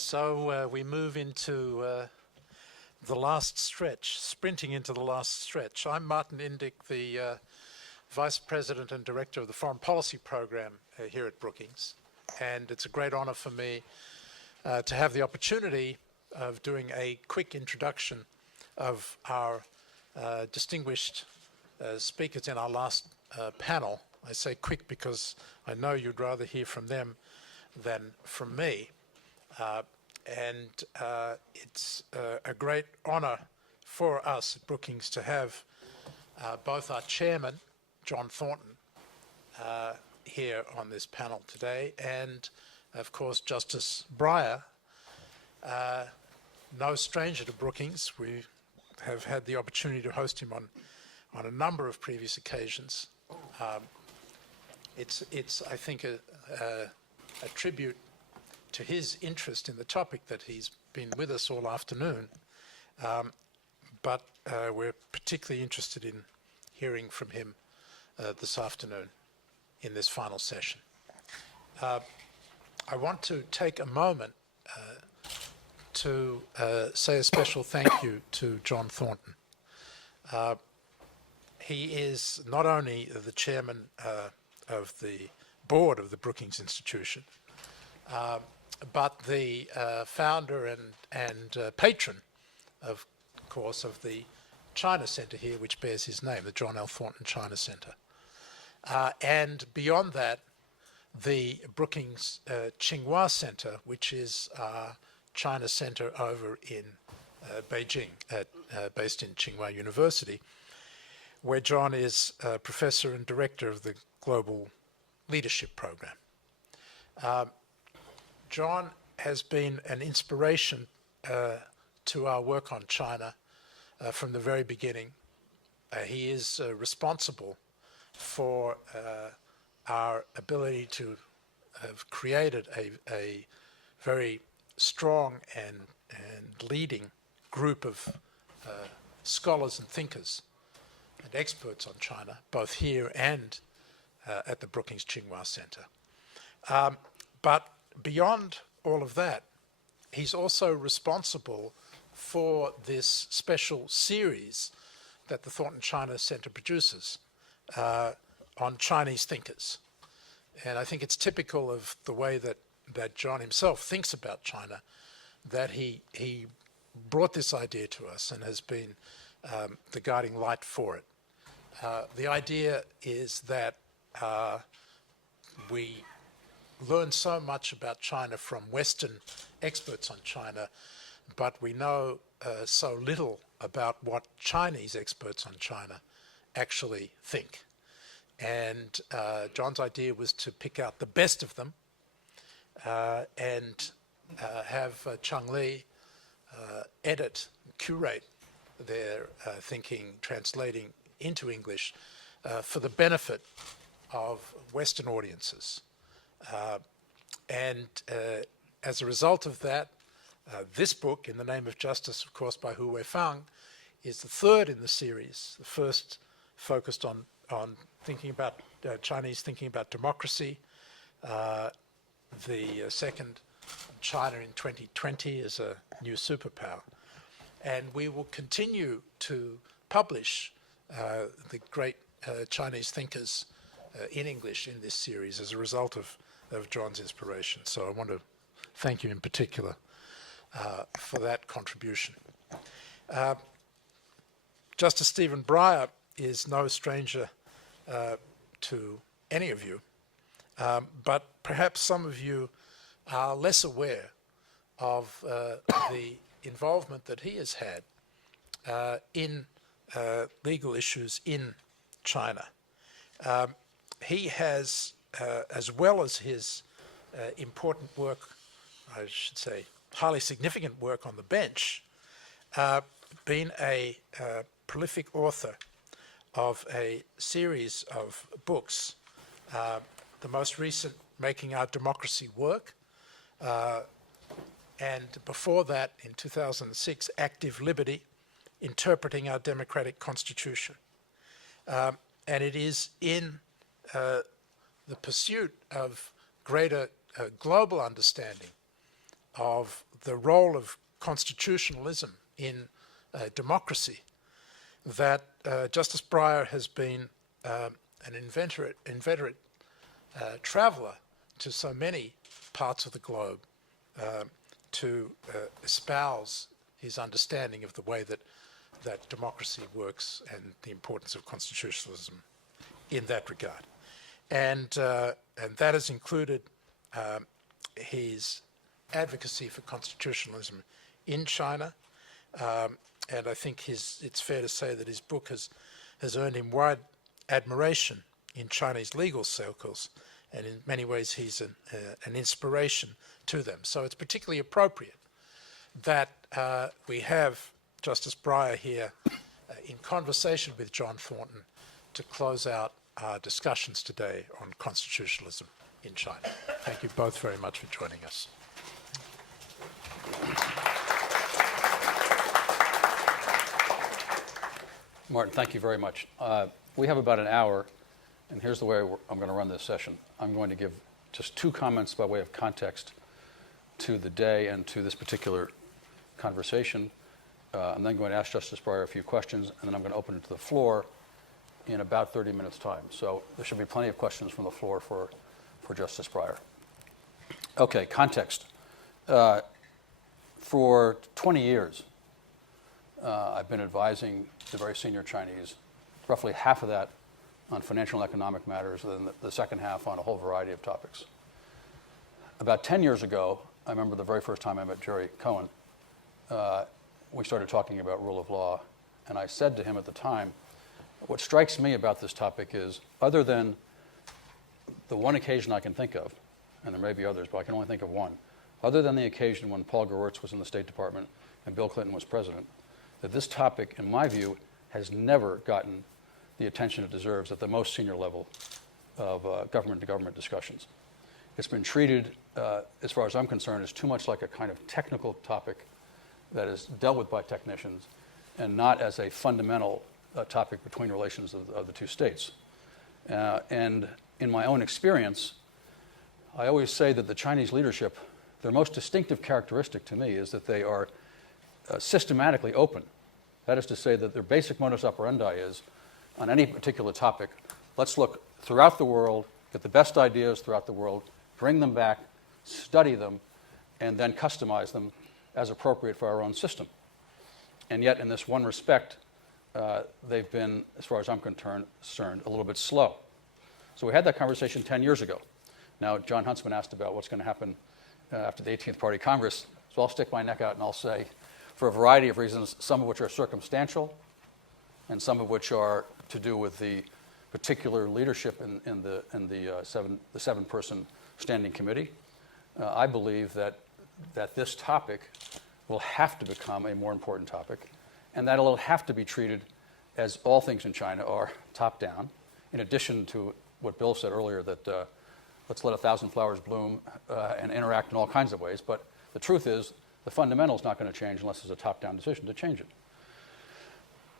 So we move into the last stretch, sprinting into the last stretch. I'm Martin Indyk, the Vice President and Director of the Foreign Policy Program here at Brookings. And it's a great honor for me to have the opportunity of doing a quick introduction of our distinguished speakers in our last panel. I say quick because I know you'd rather hear from them than from me. It's a great honor for us at Brookings to have both our chairman, John Thornton, here on this panel today, and of course Justice Breyer, no stranger to Brookings. We have had the opportunity to host him on a number of previous occasions. It's I think a tribute to his interest in the topic that he's been with us all afternoon, but we're particularly interested in hearing from him this afternoon in this final session. I want to take a moment to say a special thank you to John Thornton. He is not only the chairman of the board of the Brookings Institution, but the founder and patron, of course, of the China Center here, which bears his name, the John L. Thornton China Center. And beyond that, the Brookings Tsinghua Center, which is our China Center over in Beijing, based in Tsinghua University, where John is professor and director of the Global Leadership Program. John has been an inspiration to our work on China from the very beginning. He is responsible for our ability to have created a very strong and leading group of scholars and thinkers and experts on China, both here and at the Brookings Tsinghua Center. But beyond all of that, he's also responsible for this special series that the Thornton China Center produces on Chinese thinkers. And I think it's typical of the way that John himself thinks about China, that he brought this idea to us and has been the guiding light for it. The idea is that we learn so much about China from Western experts on China, but we know so little about what Chinese experts on China actually think. And John's idea was to pick out the best of them and have Chung Lee edit, curate their thinking, translating into English for the benefit of Western audiences. As a result of that, this book, In the Name of Justice, of course, by Hu Weifang, is the third in the series. The first focused on thinking about Chinese thinking about democracy. The second, China in 2020 as a new superpower. And we will continue to publish the great Chinese thinkers in English in this series as a result of John's inspiration. So I want to thank you in particular for that contribution. Justice Stephen Breyer is no stranger to any of you, but perhaps some of you are less aware of the involvement that he has had in legal issues in China. He has, as well as his important work, I should say, highly significant work on the bench, been a prolific author of a series of books. The most recent, Making Our Democracy Work, and before that, in 2006, Active Liberty, Interpreting Our Democratic Constitution. And it is in the pursuit of greater global understanding of the role of constitutionalism in democracy, that Justice Breyer has been an inveterate traveler to so many parts of the globe to espouse his understanding of the way that democracy works and the importance of constitutionalism in that regard. And that has included his advocacy for constitutionalism in China. And I think it's fair to say that his book has earned him wide admiration in Chinese legal circles, and in many ways he's an inspiration to them. So it's particularly appropriate that we have Justice Breyer here in conversation with John Thornton to close out our discussions today on constitutionalism in China. Thank you both very much for joining us. Martin, thank you very much. We have about an hour, and here's the way I'm going to run this session. I'm going to give just 2 comments by way of context to the day and to this particular conversation. I'm then going to ask Justice Breyer a few questions, and then I'm going to open it to the floor in about 30 minutes' time. So there should be plenty of questions from the floor for Justice Breyer. Okay, context. For 20 years, I've been advising the very senior Chinese, roughly half of that on financial and economic matters, and then the second half on a whole variety of topics. About 10 years ago, I remember the very first time I met Jerry Cohen, we started talking about rule of law, and I said to him at the time, what strikes me about this topic is, other than the one occasion I can think of, and there may be others, but I can only think of one, other than the occasion when Paul Gewirtz was in the State Department and Bill Clinton was president, that this topic, in my view, has never gotten the attention it deserves at the most senior level of government-to-government discussions. It's been treated, as far as I'm concerned, as too much like a kind of technical topic that is dealt with by technicians and not as a fundamental topic between relations of the two states. And in my own experience, I always say that the Chinese leadership, their most distinctive characteristic to me is that they are systematically open. That is to say that their basic modus operandi is, on any particular topic, let's look throughout the world, get the best ideas throughout the world, bring them back, study them, and then customize them as appropriate for our own system. And yet, in this one respect, they've been, as far as I'm concerned, a little bit slow. So we had that conversation 10 years ago. Now, John Huntsman asked about what's going to happen after the 18th Party Congress. So I'll stick my neck out and I'll say, for a variety of reasons, some of which are circumstantial, and some of which are to do with the particular leadership in the seven-person standing committee. I believe that this topic will have to become a more important topic, and that it'll have to be treated as all things in China are top-down, in addition to what Bill said earlier, that let's let 1,000 flowers bloom and interact in all kinds of ways. But the truth is, the fundamental is not going to change unless there's a top-down decision to change it.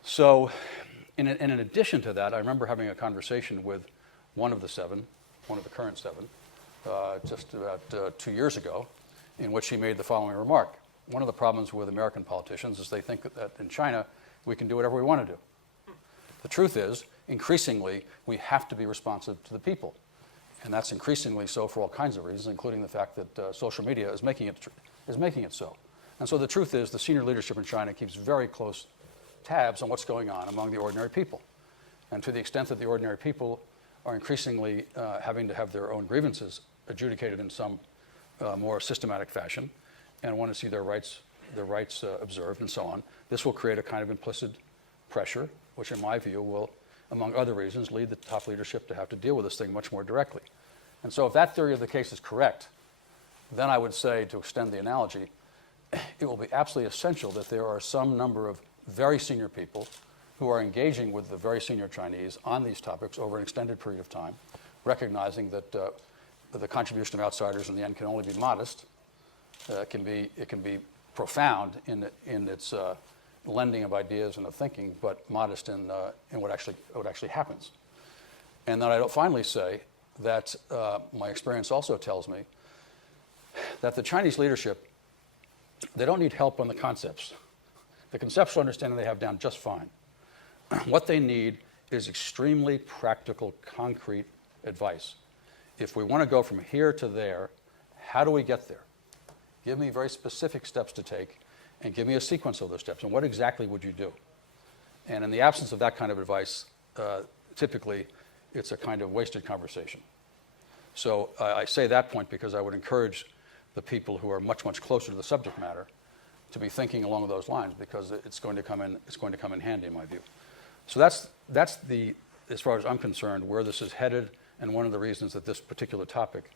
So in addition to that, I remember having a conversation with one of the current seven, just about 2 years ago, in which he made the following remark. One of the problems with American politicians is they think that in China we can do whatever we want to do. The truth is, increasingly, we have to be responsive to the people. And that's increasingly so for all kinds of reasons, including the fact that social media is making it so. And so the truth is, the senior leadership in China keeps very close tabs on what's going on among the ordinary people. And to the extent that the ordinary people are increasingly having to have their own grievances adjudicated in some more systematic fashion and want to see their rights observed and so on, this will create a kind of implicit pressure, which in my view will, among other reasons, lead the top leadership to have to deal with this thing much more directly. And so if that theory of the case is correct, then I would say, to extend the analogy, it will be absolutely essential that there are some number of very senior people who are engaging with the very senior Chinese on these topics over an extended period of time, recognizing that the contribution of outsiders in the end can only be modest. It can be profound in its lending of ideas and of thinking, but modest in what actually happens. And then I finally say that my experience also tells me that the Chinese leadership They don't need help on the concepts. The conceptual understanding they have down just fine. What they need is extremely practical, concrete advice. If we want to go from here to there, how do we get there? Give me very specific steps to take and give me a sequence of those steps. And what exactly would you do? And in the absence of that kind of advice, typically it's a kind of wasted conversation. So I say that point because I would encourage the people who are much, much closer to the subject matter to be thinking along those lines, because it's going to come in handy in my view. So that's the, as far as I'm concerned, where this is headed, and one of the reasons that this particular topic,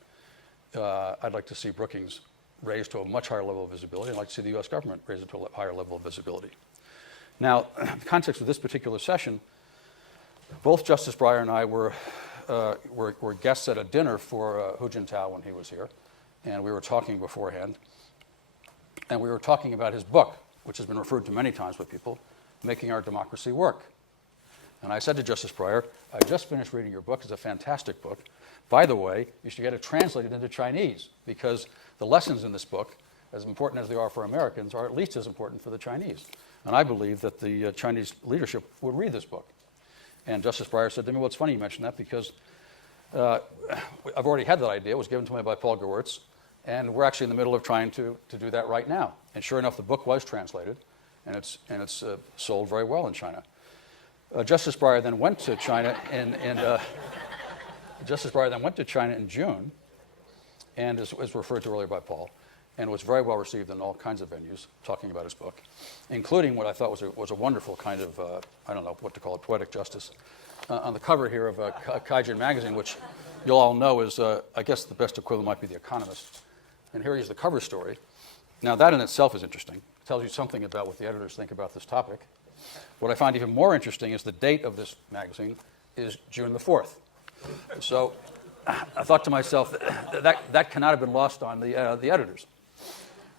I'd like to see Brookings raised to a much higher level of visibility. I'd like to see the U.S. government raise it to a higher level of visibility. Now, in the context of this particular session, both Justice Breyer and I were guests at a dinner for Hu Jintao when he was here, and we were talking beforehand, and we were talking about his book, which has been referred to many times by people, Making Our Democracy Work. And I said to Justice Breyer, I just finished reading your book. It's a fantastic book. By the way, you should get it translated into Chinese, because the lessons in this book, as important as they are for Americans, are at least as important for the Chinese. And I believe that the Chinese leadership would read this book. And Justice Breyer said to me, well, it's funny you mentioned that, because I've already had that idea. It was given to me by Paul Gewirtz, and we're actually in the middle of trying to do that right now. And sure enough, the book was translated, and it's sold very well in China. Justice Breyer then went to China, Justice Breyer then went to China in June, and as referred to earlier by Paul, and was very well received in all kinds of venues, talking about his book, including what I thought was a wonderful kind of, I don't know what to call it, poetic justice. On the cover here of Kaijin magazine, which you'll all know is, I guess the best equivalent might be The Economist. And here is the cover story. Now, that in itself is interesting. It tells you something about what the editors think about this topic. What I find even more interesting is the date of this magazine is June the 4th. So I thought to myself, that cannot have been lost on the editors.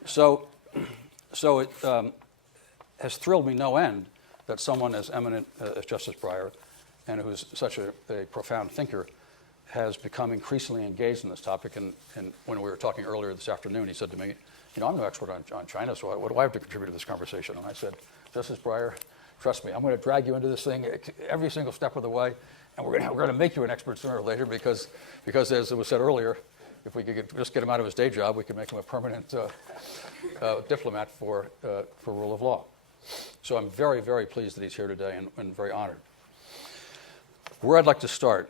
So it has thrilled me no end that someone as eminent as Justice Breyer, and who's such a profound thinker, has become increasingly engaged in this topic. And when we were talking earlier this afternoon, he said to me, I'm no expert on China, so what do I have to contribute to this conversation? And I said, Justice Breyer, trust me, I'm going to drag you into this thing every single step of the way, and we're going to make you an expert sooner or later, because as it was said earlier, if we could just get him out of his day job, we could make him a permanent diplomat for rule of law. So I'm very, very pleased that he's here today, and very honored. Where I'd like to start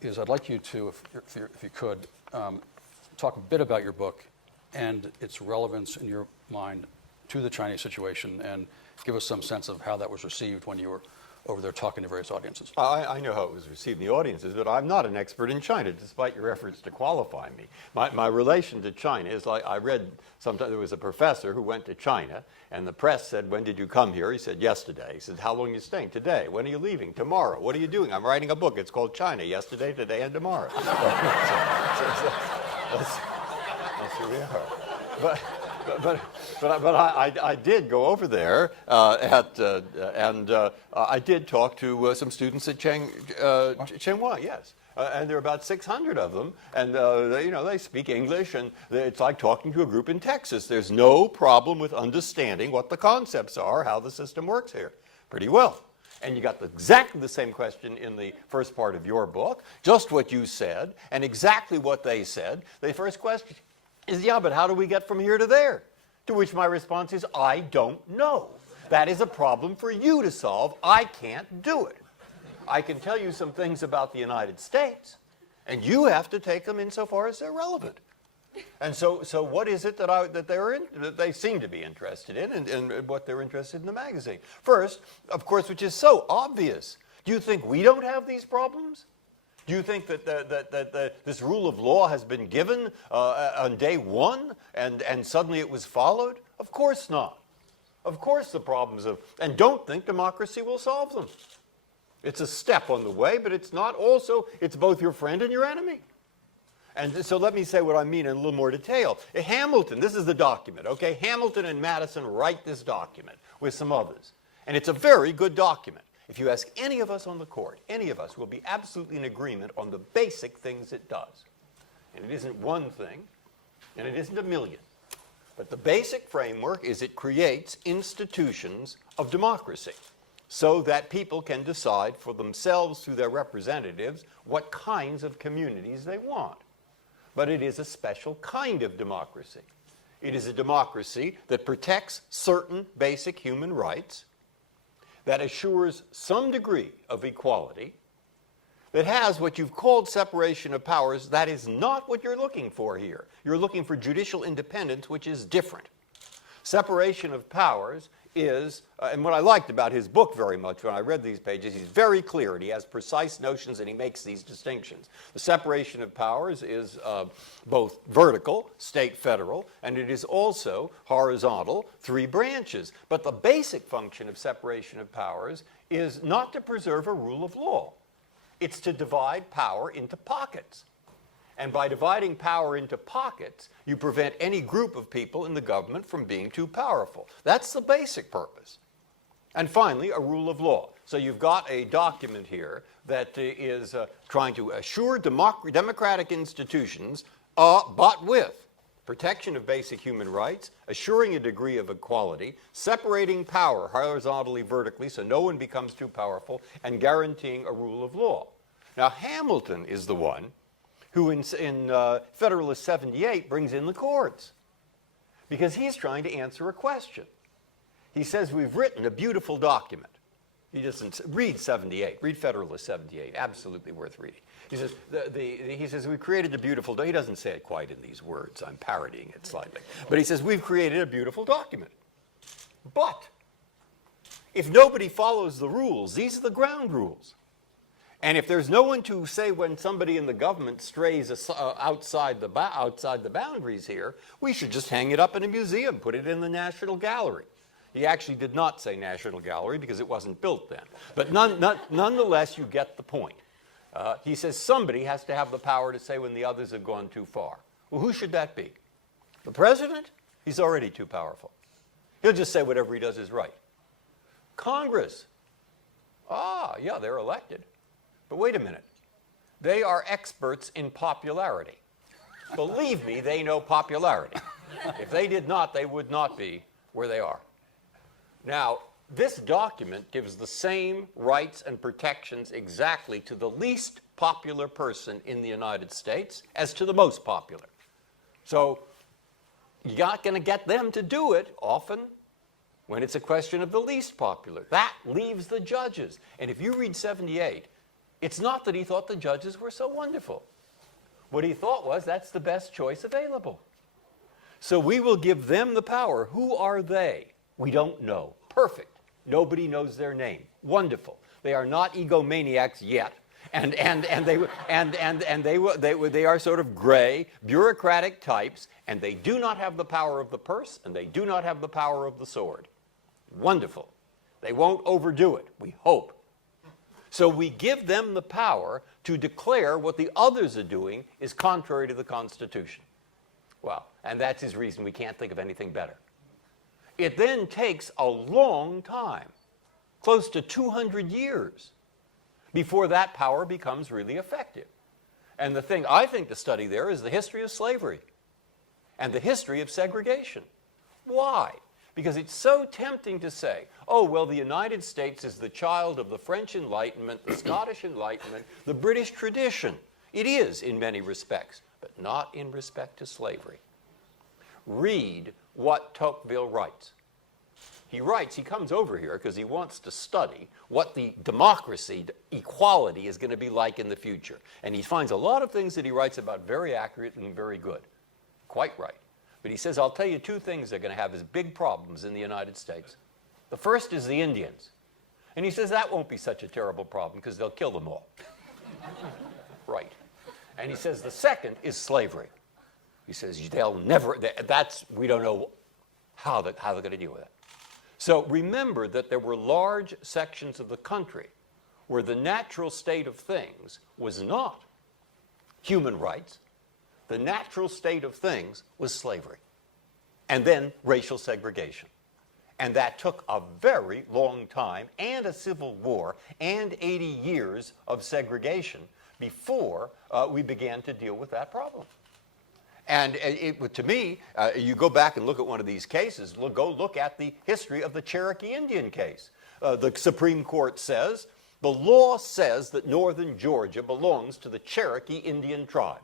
is I'd like you to, if you could, talk a bit about your book and its relevance in your mind to the Chinese situation, and give us some sense of how that was received when you were over there talking to various audiences. I know how it was received in the audiences, but I'm not an expert in China, despite your efforts to qualify me. My relation to China is like, I read sometime, there was a professor who went to China, and the press said, when did you come here? He said, yesterday. He said, how long are you staying? Today. When are you leaving? Tomorrow. What are you doing? I'm writing a book. It's called China, yesterday, today, and tomorrow. That's who we are. But I did go over there and I did talk to some students at Tsinghua, yes. And there are about 600 of them, and they speak English, and it's like talking to a group in Texas. There's no problem with understanding what the concepts are, how the system works here, pretty well. And you got exactly the same question in the first part of your book, just what you said, and exactly what they said. The first question is, yeah, but how do we get from here to there? To which my response is, I don't know. That is a problem for you to solve. I can't do it. I can tell you some things about the United States, and you have to take them insofar as they're relevant. And so what is it that they seem to be interested in, and what they're interested in the magazine? First, of course, which is so obvious, do you think we don't have these problems? Do you think that this rule of law has been given on day one, and suddenly it was followed? Of course not. Of course the problems and don't think democracy will solve them. It's a step on the way, but it's not also, it's both your friend and your enemy. And so let me say what I mean in a little more detail. Hamilton, this is the document, okay? Hamilton and Madison write this document with some others. And it's a very good document. If you ask any of us on the court, any of us will be absolutely in agreement on the basic things it does. And it isn't one thing, and it isn't a million. But the basic framework is it creates institutions of democracy so that people can decide for themselves through their representatives what kinds of communities they want. But it is a special kind of democracy. It is a democracy that protects certain basic human rights, that assures some degree of equality, that has what you've called separation of powers. That is not what you're looking for here. You're looking for judicial independence, which is different. Separation of powers is, and what I liked about his book very much when I read these pages, he's very clear and he has precise notions and he makes these distinctions. The separation of powers is both vertical, state, federal, and it is also horizontal, 3 branches. But the basic function of separation of powers is not to preserve a rule of law. It's to divide power into pockets. And by dividing power into pockets, you prevent any group of people in the government from being too powerful. That's the basic purpose. And finally, a rule of law. So you've got a document here that is trying to assure democratic institutions, but with protection of basic human rights, assuring a degree of equality, separating power horizontally, vertically, so no one becomes too powerful, and guaranteeing a rule of law. Now, Hamilton is the one who in Federalist 78 brings in the courts, because he's trying to answer a question. He says, we've written a beautiful document. He doesn't read 78, read Federalist 78, absolutely worth reading. He says, he says, we created a beautiful, he doesn't say it quite in these words, I'm parodying it slightly, but he says, we've created a beautiful document. But if nobody follows the rules, these are the ground rules. And if there's no one to say when somebody in the government strays outside the boundaries here, we should just hang it up in a museum, put it in the National Gallery. He actually did not say National Gallery because it wasn't built then. But nonetheless, you get the point. He says somebody has to have the power to say when the others have gone too far. Well, who should that be? The president? He's already too powerful. He'll just say whatever he does is right. Congress? Yeah, they're elected. But wait a minute. They are experts in popularity. Believe me, they know popularity. If they did not, they would not be where they are. Now, this document gives the same rights and protections exactly to the least popular person in the United States as to the most popular. So you're not going to get them to do it often when it's a question of the least popular. That leaves the judges. And if you read 78, it's not that he thought the judges were so wonderful. What he thought was that's the best choice available. So we will give them the power. Who are they? We don't know. Perfect. Nobody knows their name. Wonderful. They are not egomaniacs yet. And they are sort of gray, bureaucratic types, and they do not have the power of the purse, and they do not have the power of the sword. Wonderful. They won't overdo it, we hope. So we give them the power to declare what the others are doing is contrary to the Constitution. Well, and that's his reason we can't think of anything better. It then takes a long time, close to 200 years, before that power becomes really effective. And the thing I think to study there is the history of slavery and the history of segregation. Why? Because it's so tempting to say, oh, well, the United States is the child of the French Enlightenment, the Scottish Enlightenment, the British tradition. It is in many respects, but not in respect to slavery. Read what Tocqueville writes. He writes, he comes over here because he wants to study what the democracy, equality is going to be like in the future. And he finds a lot of things that he writes about very accurate and very good. Quite right. But he says, I'll tell you 2 things they're going to have as big problems in the United States. The first is the Indians. And he says that won't be such a terrible problem because they'll kill them all. Right. And he says the second is slavery. He says they'll never, we don't know how they're going to deal with that. So remember that there were large sections of the country where the natural state of things was not human rights. The natural state of things was slavery, and then racial segregation. And that took a very long time, and a civil war, and 80 years of segregation before we began to deal with that problem. And to me, you go back and look at one of these cases, go look at the history of the Cherokee Indian case. The Supreme Court says, the law says that northern Georgia belongs to the Cherokee Indian tribe.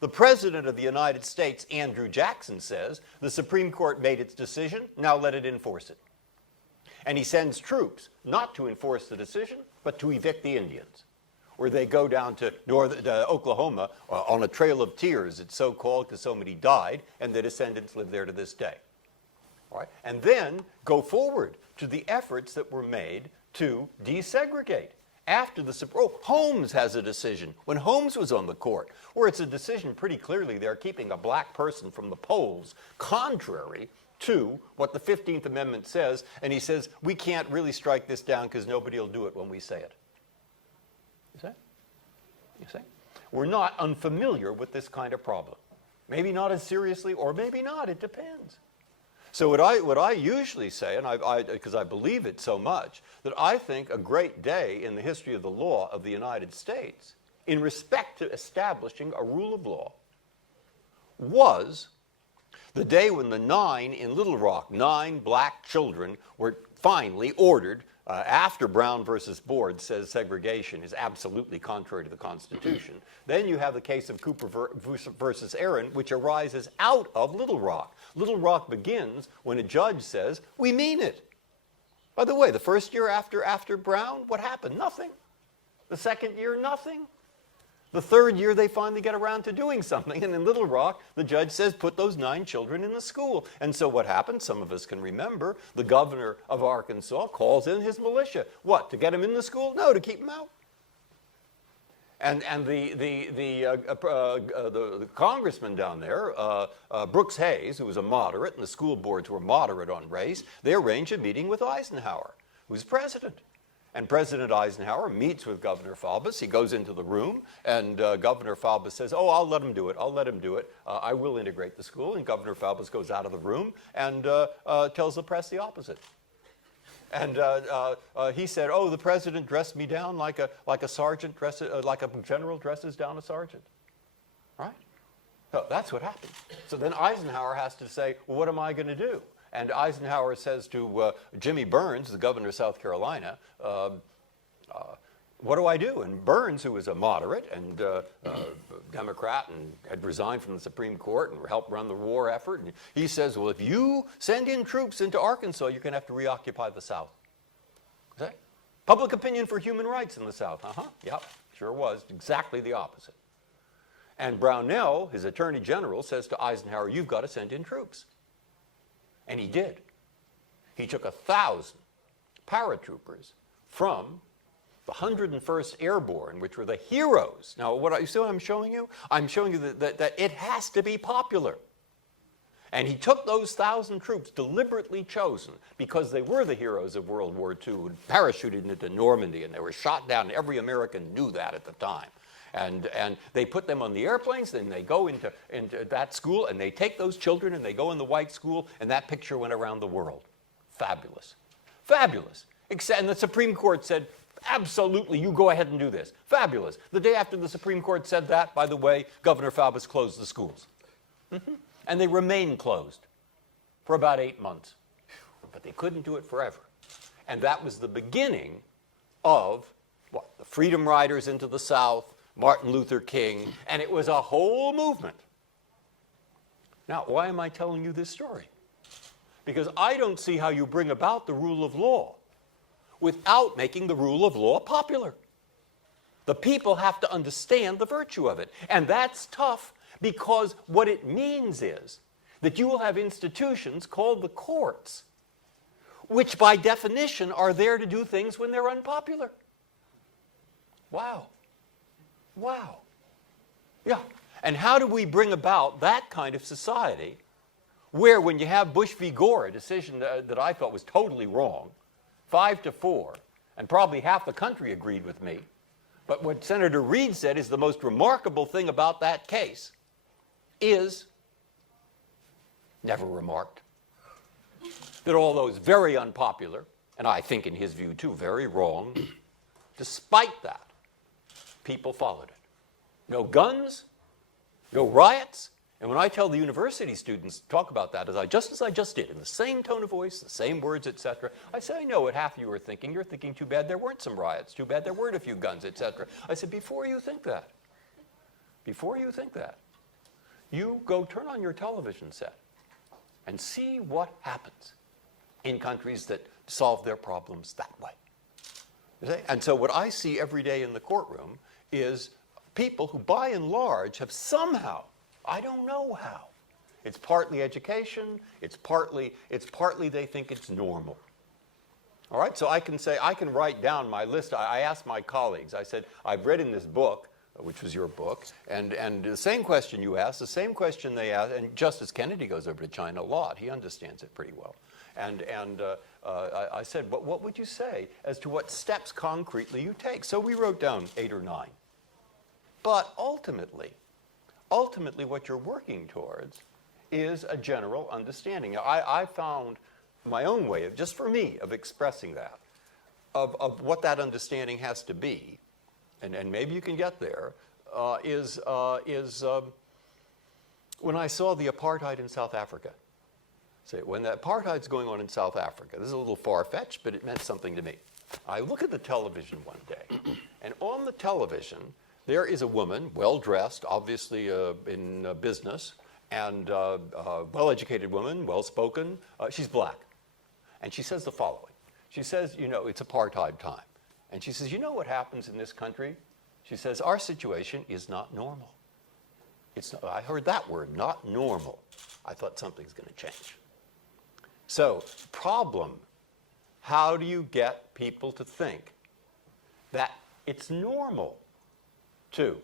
The President of the United States, Andrew Jackson, says, the Supreme Court made its decision, now let it enforce it. And he sends troops, not to enforce the decision, but to evict the Indians, where they go down to Oklahoma on a trail of tears. It's so called because so many died, and the descendants live there to this day. All right? And then go forward to the efforts that were made to desegregate. After Holmes has a decision, when Holmes was on the court, where it's a decision pretty clearly they're keeping a black person from the polls, contrary to what the 15th Amendment says, and he says, we can't really strike this down because nobody will do it when we say it. You see? You see? We're not unfamiliar with this kind of problem. Maybe not as seriously, or maybe not, it depends. So what I usually say, and because I believe it so much, that I think a great day in the history of the law of the United States, in respect to establishing a rule of law, was the day when the 9 in Little Rock, 9 black children, were finally ordered, after Brown versus Board says segregation is absolutely contrary to the Constitution. Then you have the case of Cooper versus Aaron, which arises out of Little Rock. Little Rock begins when a judge says, we mean it. By the way, the first year after Brown, what happened? Nothing. The second year, nothing. The third year, they finally get around to doing something. And in Little Rock, the judge says, put those 9 children in the school. And so what happened, some of us can remember, the governor of Arkansas calls in his militia. What, to get them in the school? No, to keep them out. And the congressman down there, Brooks Hayes, who was a moderate, and the school boards were moderate on race, they arranged a meeting with Eisenhower, who's president. And President Eisenhower meets with Governor Faubus. He goes into the room, and Governor Faubus says, oh, I'll let him do it. I'll let him do it. I will integrate the school. And Governor Faubus goes out of the room and tells the press the opposite. And he said, oh, the president dressed me down like a sergeant like a general dresses down a sergeant. Right? So that's what happened. So then Eisenhower has to say, well, what am I going to do? And Eisenhower says to Jimmy Burns, the governor of South Carolina, what do I do? And Burns, who was a moderate and Democrat and had resigned from the Supreme Court and helped run the war effort, and he says, well, if you send in troops into Arkansas, you're going to have to reoccupy the South. Okay? Public opinion for human rights in the South. Yep, sure was. Exactly the opposite. And Brownell, his attorney general, says to Eisenhower, you've got to send in troops. And he did. He took 1,000 paratroopers from the 101st Airborne, which were the heroes. Now, you see what I'm showing you? I'm showing you that it has to be popular. And he took those 1,000 troops, deliberately chosen, because they were the heroes of World War II, and parachuted into Normandy, and they were shot down. Every American knew that at the time. And they put them on the airplanes, then they go into that school, and they take those children, and they go in the white school, and that picture went around the world. Fabulous. Fabulous. And the Supreme Court said, absolutely, you go ahead and do this. Fabulous. The day after the Supreme Court said that, by the way, Governor Faubus closed the schools. And they remained closed for about 8 months. But they couldn't do it forever. And that was the beginning of, what, the Freedom Riders into the South, Martin Luther King, and it was a whole movement. Now, why am I telling you this story? Because I don't see how you bring about the rule of law without making the rule of law popular. The people have to understand the virtue of it. And that's tough because what it means is that you will have institutions called the courts, which by definition are there to do things when they're unpopular. Wow. Wow. Yeah. And how do we bring about that kind of society where when you have Bush v. Gore, a decision that I thought was totally wrong, 5-4, and probably half the country agreed with me, but what Senator Reid said is the most remarkable thing about that case is, never remarked, that although it's very unpopular, and I think in his view too, very wrong, despite that, people followed it. No guns, no riots, And when I tell the university students, talk about that just as I just did, in the same tone of voice, the same words, etc., I say, I know what half of you are thinking. You're thinking, too bad there weren't some riots, too bad there weren't a few guns, etc. I said, before you think that, you go turn on your television set and see what happens in countries that solve their problems that way. You see? And so what I see every day in the courtroom is people who, by and large, have somehow, I don't know how, it's partly education, it's partly they think it's normal. All right, so I can write down my list. I asked my colleagues, I said, I've read in this book, which was your book, and the same question you asked, the same question they asked, and Justice Kennedy goes over to China a lot. He understands it pretty well. And I said, what would you say as to what steps concretely you take? So we wrote down 8 or 9. But ultimately, what you're working towards is a general understanding. Now, I found my own way, just for me, of expressing that, of what that understanding has to be, and maybe you can get there, is when I saw the apartheid in South Africa. Say, when the apartheid's going on in South Africa, this is a little far-fetched, but it meant something to me. I look at the television one day, and on the television, there is a woman, well-dressed, obviously in business, and well-educated woman, well-spoken. She's black. And she says the following. She says, you know, it's apartheid time. And she says, you know what happens in this country? She says, our situation is not normal. I heard that word, not normal. I thought something's going to change. So, problem, how do you get people to think that it's normal to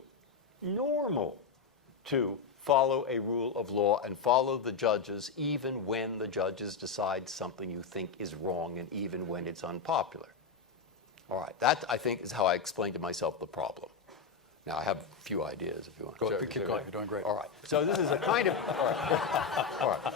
follow a rule of law and follow the judges even when the judges decide something you think is wrong and even when it's unpopular? All right, that, I think, is how I explain to myself the problem. Now, I have a few ideas if you want. Keep going, you're doing great. All right, so this is a kind of, all right.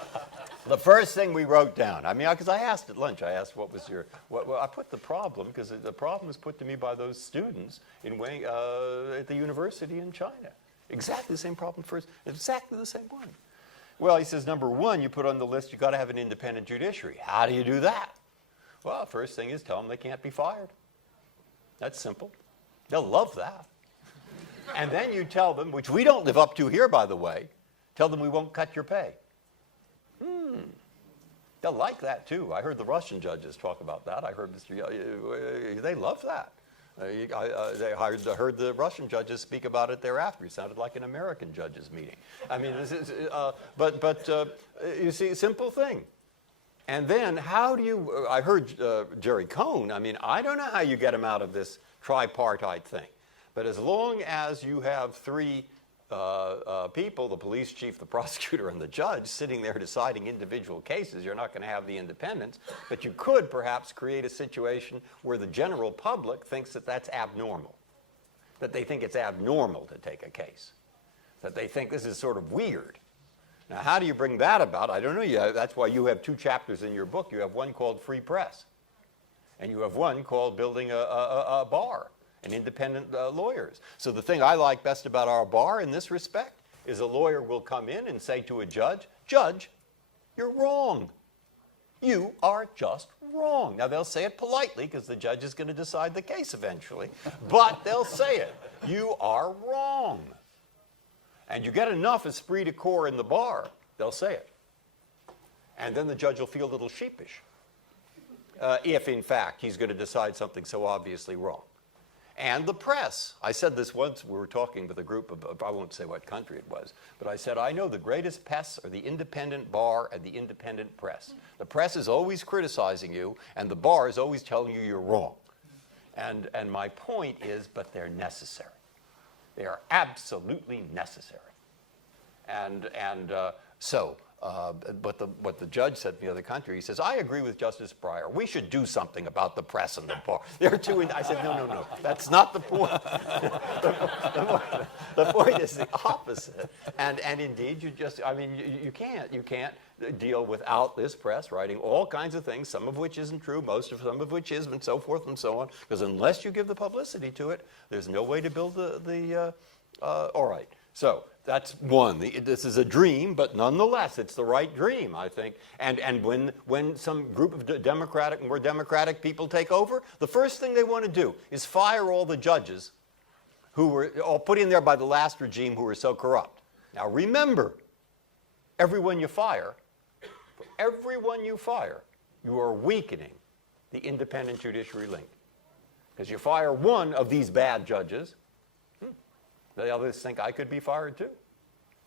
The first thing we wrote down, I mean, because I asked at lunch, I asked what was your, well, I put the problem, because the problem was put to me by those students at the university in China. Exactly the same problem first, exactly the same one. Well, he says, number one, you put on the list, you've got to have an independent judiciary. How do you do that? Well, first thing is tell them they can't be fired. That's simple. They'll love that. And then you tell them, which we don't live up to here, by the way, tell them we won't cut your pay. They'll like that, too. I heard the Russian judges talk about that. I heard they love that. I heard the Russian judges speak about it thereafter. It sounded like an American judges meeting. I mean, you see, simple thing. And then how do you, I heard Jerry Cohn, I mean, I don't know how you get him out of this tripartite thing. But as long as you have 3 people, the police chief, the prosecutor, and the judge, sitting there deciding individual cases, you're not going to have the independence. But you could perhaps create a situation where the general public thinks that that's abnormal, that they think it's abnormal to take a case, that they think this is sort of weird. Now, how do you bring that about? I don't know. That's why you have 2 chapters in your book. You have one called Free Press, and you have one called Building a Bar and Independent Lawyers. So the thing I like best about our bar in this respect is a lawyer will come in and say to a judge, Judge, you're wrong. You are just wrong. Now, they'll say it politely because the judge is going to decide the case eventually, but they'll say it. You are wrong. And you get enough esprit de corps in the bar, they'll say it. And then the judge will feel a little sheepish if, in fact, he's going to decide something so obviously wrong. And the press. I said this once, we were talking with a group of, I won't say what country it was, but I said, I know the greatest pests are the independent bar and the independent press. The press is always criticizing you, and the bar is always telling you you're wrong. And my point is, but they're necessary. They are absolutely necessary. What the judge said in the other country, he says, I agree with Justice Breyer. We should do something about the press and the bar. I said, no, that's not the point. The point is the opposite. And indeed, you can't deal without this press writing all kinds of things, some of which isn't true, some of which is, and so forth and so on. Because unless you give the publicity to it, there's no way to build all right. So That's one. This is a dream, but nonetheless, it's the right dream, I think. And when some group of more democratic people take over, the first thing they want to do is fire all the judges who were all put in there by the last regime who were so corrupt. Now remember, everyone you fire, you are weakening the independent judiciary link. Because you fire one of these bad judges, the others think I could be fired too.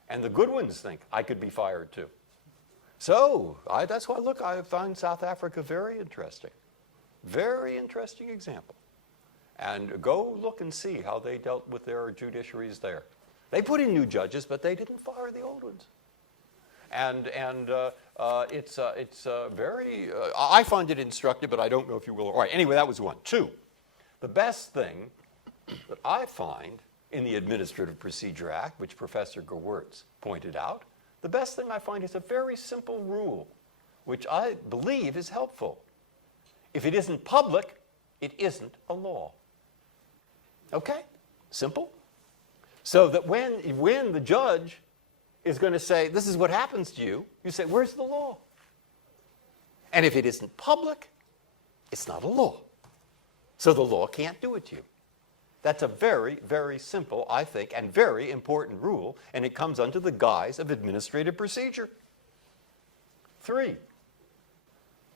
And the good ones think I could be fired too. So that's why, look, I find South Africa very interesting. Very interesting example. And go look and see how they dealt with their judiciaries there. They put in new judges, but they didn't fire the old ones. And it's very, I find it instructive, but I don't know if you will. All right, anyway, that was one. Two, the best thing that I find in the Administrative Procedure Act, which Professor Gewirtz pointed out, the best thing I find is a very simple rule, which I believe is helpful. If it isn't public, it isn't a law. Okay? Simple. So that when the judge is going to say, this is what happens to you, you say, where's the law? And if it isn't public, it's not a law. So the law can't do it to you. That's a very, very simple, I think, and very important rule, and it comes under the guise of administrative procedure. 3.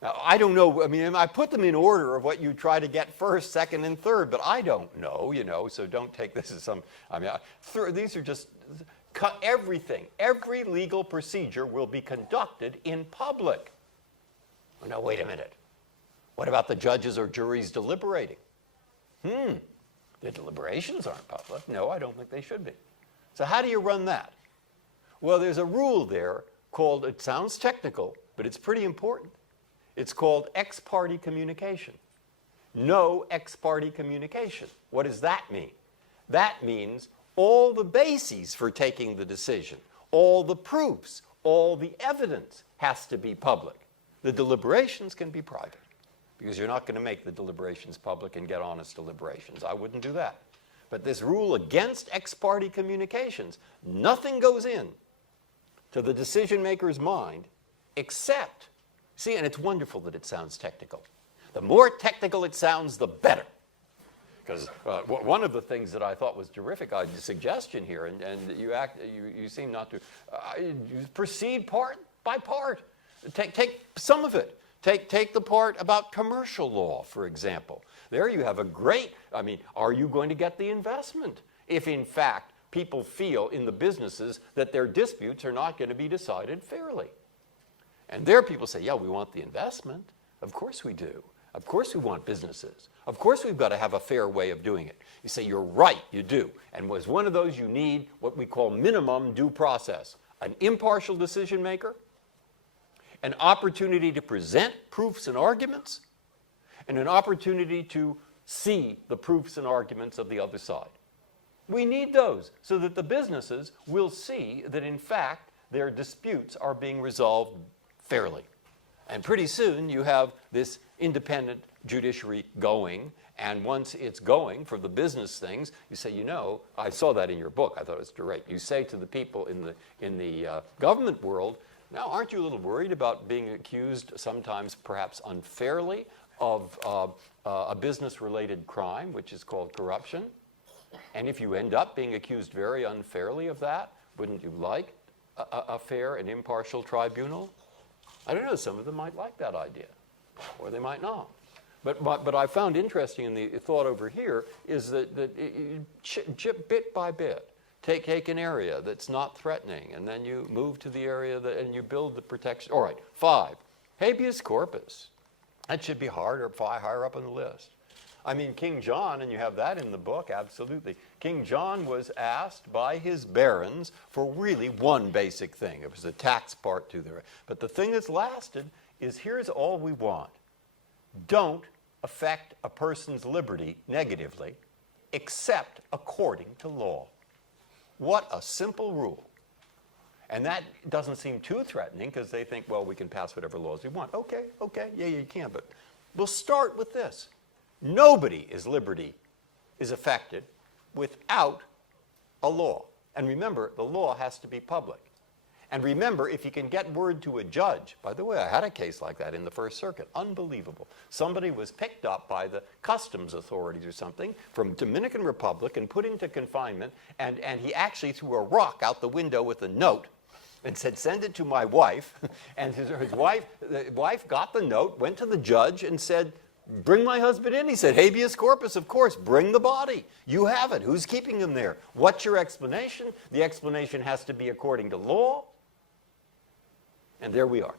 Now, I don't know, I mean, I put them in order of what you try to get first, second, and third, but I don't know, so don't take this as some, these are just, everything, every legal procedure will be conducted in public. Oh, no, wait a minute. What about the judges or juries deliberating? The deliberations aren't public. No, I don't think they should be. So how do you run that? Well, there's a rule there called, it sounds technical, but it's pretty important. It's called ex parte communication. No ex parte communication. What does that mean? That means all the bases for taking the decision, all the proofs, all the evidence has to be public. The deliberations can be private, because you're not going to make the deliberations public and get honest deliberations. I wouldn't do that. But this rule against ex parte communications, nothing goes in to the decision maker's mind except, see, and it's wonderful that it sounds technical. The more technical it sounds, the better. Because one of the things that I thought was terrific, a suggestion here, and you seem not to, you proceed part by part. Take some of it. Take the part about commercial law, for example. There you have a great, are you going to get the investment if in fact people feel in the businesses that their disputes are not going to be decided fairly? And there people say, yeah, we want the investment. Of course we do. Of course we want businesses. Of course we've got to have a fair way of doing it. You say, you're right, you do. And as one of those, you need what we call minimum due process. An impartial decision maker, an opportunity to present proofs and arguments, and an opportunity to see the proofs and arguments of the other side. We need those so that the businesses will see that in fact their disputes are being resolved fairly. And pretty soon you have this independent judiciary going, and once it's going for the business things, you say, I saw that in your book, I thought it was great. You say to the people in the government world, now aren't you a little worried about being accused sometimes perhaps unfairly of a business-related crime, which is called corruption? And if you end up being accused very unfairly of that, wouldn't you like a fair and impartial tribunal? I don't know, some of them might like that idea, or they might not. But I found interesting in the thought over here is that bit by bit, take an area that's not threatening, and then you move to the area and you build the protection. All right, 5, habeas corpus. That should be higher up on the list. King John, and you have that in the book, absolutely. King John was asked by his barons for really one basic thing. It was the tax part to there. But the thing that's lasted is, here's all we want. Don't affect a person's liberty negatively, except according to law. What a simple rule. And that doesn't seem too threatening, because they think, well, we can pass whatever laws we want. Okay, yeah, you can, but we'll start with this. Nobody's liberty is affected without a law. And remember, the law has to be public. And remember, if you can get word to a judge, by the way, I had a case like that in the First Circuit, unbelievable. Somebody was picked up by the customs authorities or something from Dominican Republic and put into confinement, and he actually threw a rock out the window with a note and said, send it to my wife. And the wife got the note, went to the judge and said, bring my husband in. He said, habeas corpus, of course, bring the body. You have it. Who's keeping him there? What's your explanation? The explanation has to be according to law. And there we are.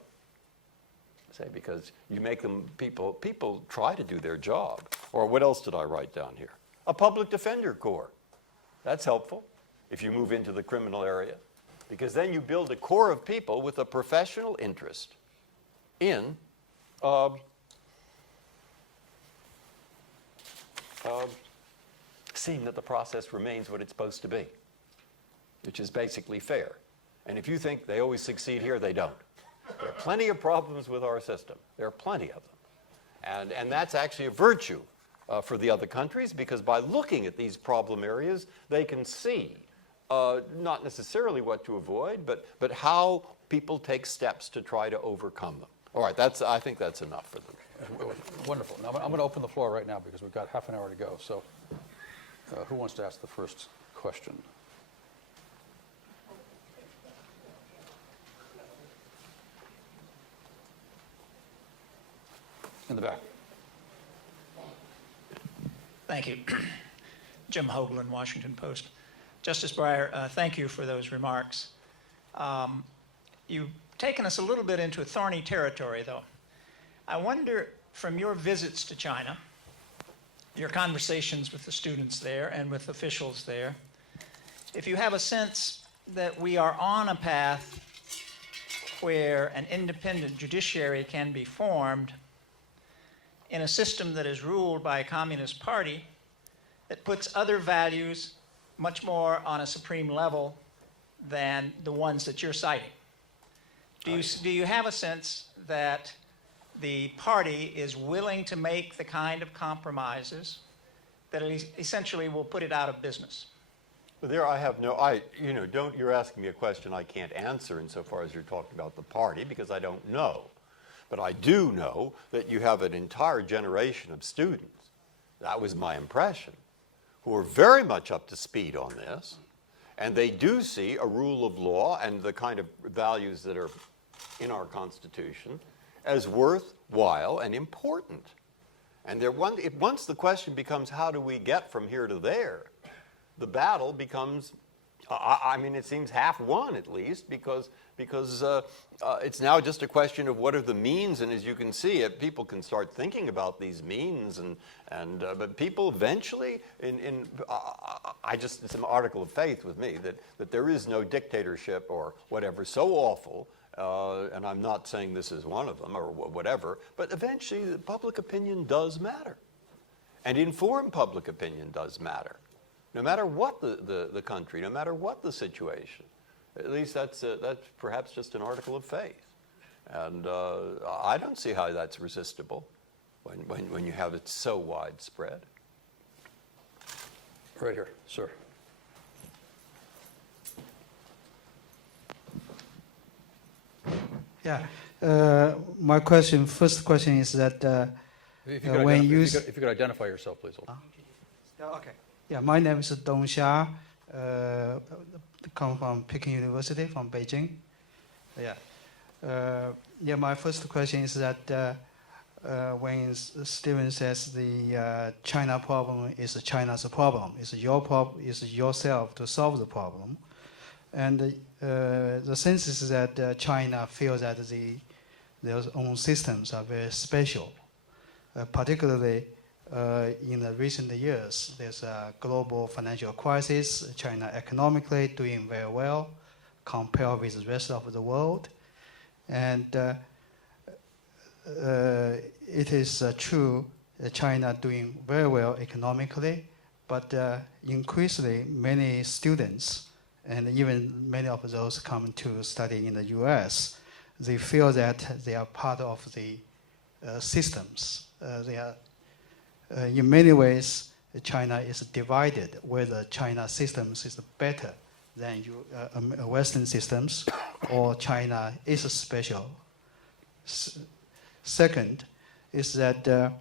Say, because you make them, people try to do their job. Or what else did I write down here? A public defender corps. That's helpful if you move into the criminal area. Because then you build a corps of people with a professional interest in seeing that the process remains what it's supposed to be, which is basically fair. And if you think they always succeed here, they don't. There are plenty of problems with our system. There are plenty of them. And that's actually a virtue for the other countries, because by looking at these problem areas, they can see not necessarily what to avoid, but how people take steps to try to overcome them. All right, I think that's enough for them. Wonderful. Now, I'm going to open the floor right now because we've got half an hour to go. So who wants to ask the first question? In the back. Thank you. Jim Hoagland, Washington Post. Justice Breyer, thank you for those remarks. You've taken us a little bit into a thorny territory, though. I wonder, from your visits to China, your conversations with the students there and with officials there, if you have a sense that we are on a path where an independent judiciary can be formed in a system that is ruled by a communist party that puts other values much more on a supreme level than the ones that you're citing. Do you have a sense that the party is willing to make the kind of compromises that essentially will put it out of business? There I have you're asking me a question I can't answer insofar as you're talking about the party, because I don't know. But I do know that you have an entire generation of students, that was my impression, who are very much up to speed on this, and they do see a rule of law and the kind of values that are in our Constitution as worthwhile and important. And once the question becomes, how do we get from here to there, the battle becomes, it seems half won at least, because it's now just a question of what are the means, and as you can see, people can start thinking about these means, but people eventually, it's an article of faith with me that there is no dictatorship or whatever so awful, and I'm not saying this is one of them or whatever, but eventually the public opinion does matter, and informed public opinion does matter. No matter what the country, no matter what the situation. At least that's perhaps just an article of faith. And I don't see how that's resistible when you have it so widespread. Right here, sir. Yeah. My first question is that If you could identify yourself, please. Okay. Yeah, my name is Dong Xia. Come from Peking University, from Beijing. My first question is that when Stephen says the China problem is China's problem, it's your problem, it's yourself to solve the problem, and the sense is that China feels that their own systems are very special, particularly. In the recent years, there's a global financial crisis. China economically doing very well compared with the rest of the world. And it is true that China doing very well economically, but increasingly many students, and even many of those coming to study in the US, they feel that they are part of the systems. In many ways, China is divided, whether China systems is better than Western systems, or China is special. Second is that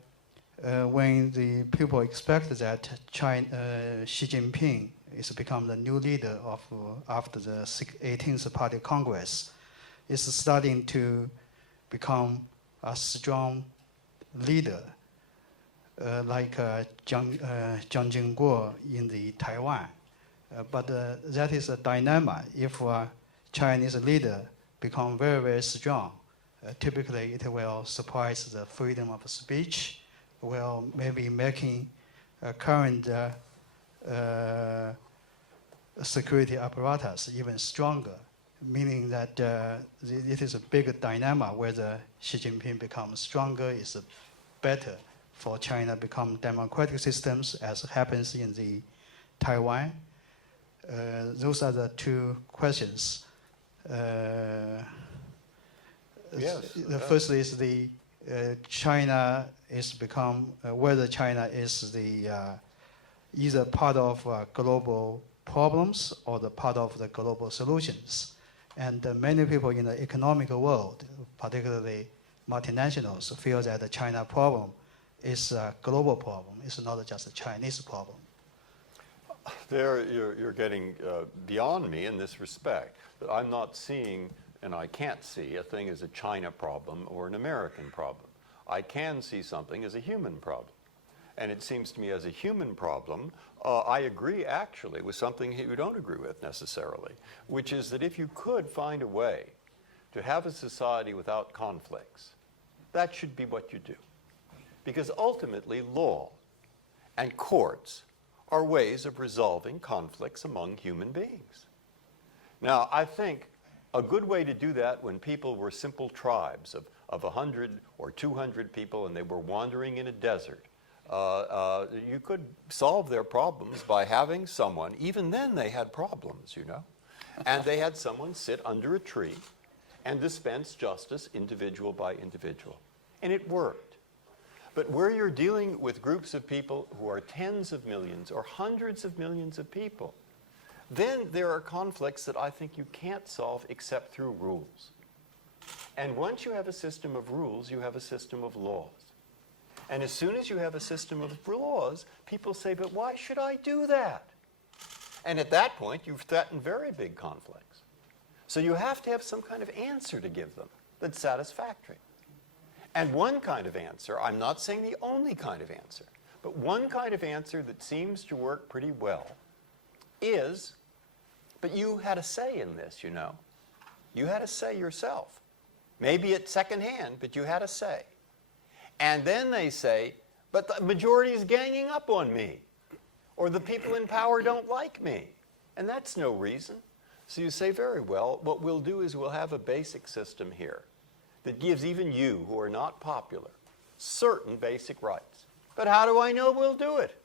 when the people expect that Xi Jinping is become the new leader of after the 18th Party Congress, is starting to become a strong leader, like Jiang Jingguo in the Taiwan. But that is a dilemma. If a Chinese leader become very, very strong, typically it will suppress the freedom of speech, will maybe making current security apparatus even stronger, meaning that it is a big dilemma whether Xi Jinping becomes stronger is better for China become democratic systems as happens in the Taiwan. Those are the two questions. Yes. The first is the China is become whether China is the either part of global problems or the part of the global solutions. And many people in the economic world, particularly multinationals, feel that the China problem is a global problem. It's not just a Chinese problem. There, you're getting beyond me in this respect. That I'm not seeing, and I can't see, a thing as a China problem or an American problem. I can see something as a human problem. And it seems to me as a human problem, I agree actually with something you don't agree with necessarily, which is that if you could find a way to have a society without conflicts, that should be what you do. Because ultimately law and courts are ways of resolving conflicts among human beings. Now, I think a good way to do that when people were simple tribes of 100 or 200 people and they were wandering in a desert, you could solve their problems by having someone, even then they had problems, you know, and they had someone sit under a tree and dispense justice individual by individual. And it worked. But where you're dealing with groups of people who are tens of millions or hundreds of millions of people, then there are conflicts that I think you can't solve except through rules. And once you have a system of rules, you have a system of laws. And as soon as you have a system of laws, people say, but why should I do that? And at that point, you've threatened very big conflicts. So you have to have some kind of answer to give them that's satisfactory. And one kind of answer, I'm not saying the only kind of answer, but one kind of answer that seems to work pretty well is, but you had a say in this, you know. You had a say yourself. Maybe it's secondhand, but you had a say. And then they say, but the majority is ganging up on me, or the people in power don't like me. And that's no reason. So you say, very well, what we'll do is we'll have a basic system here that gives even you, who are not popular, certain basic rights. But how do I know we'll do it?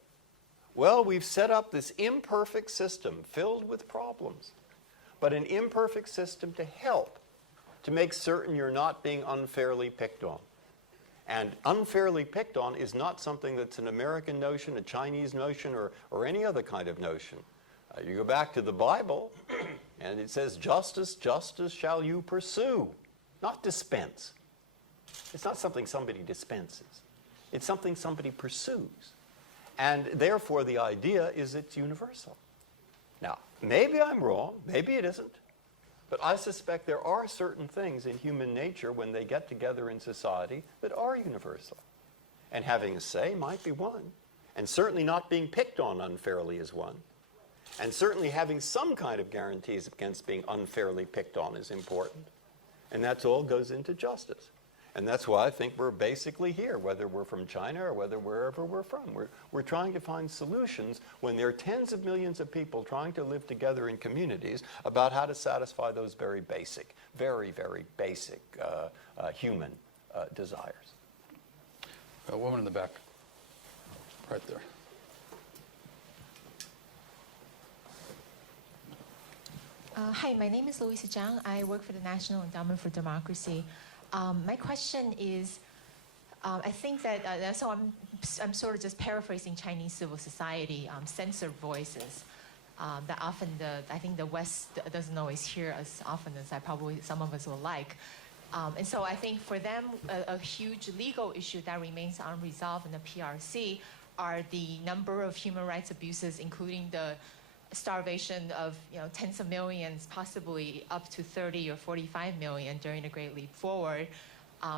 Well, we've set up this imperfect system filled with problems, but an imperfect system to help, to make certain you're not being unfairly picked on. And unfairly picked on is not something that's an American notion, a Chinese notion, or any other kind of notion. You go back to the Bible, and it says, justice, justice shall you pursue. Not dispense. It's not something somebody dispenses. It's something somebody pursues. And therefore, the idea is it's universal. Now, maybe I'm wrong, maybe it isn't, but I suspect there are certain things in human nature when they get together in society that are universal. And having a say might be one. And certainly not being picked on unfairly is one. And certainly having some kind of guarantees against being unfairly picked on is important. And that all goes into justice. And that's why I think we're basically here, whether we're from China or whether wherever we're from. We're trying to find solutions when there are tens of millions of people trying to live together in communities about how to satisfy those very basic, very, very basic human desires. A woman in the back, right there. Hi, my name is Louisa Zhang. I work for the National Endowment for Democracy. My question is, I think that, so I'm sort of just paraphrasing Chinese civil society, censored voices. that often I think the West doesn't always hear as often as some of us would like. And so I think for them, a huge legal issue that remains unresolved in the PRC are the number of human rights abuses, including the starvation of tens of millions, possibly up to 30 or 45 million during the Great Leap Forward,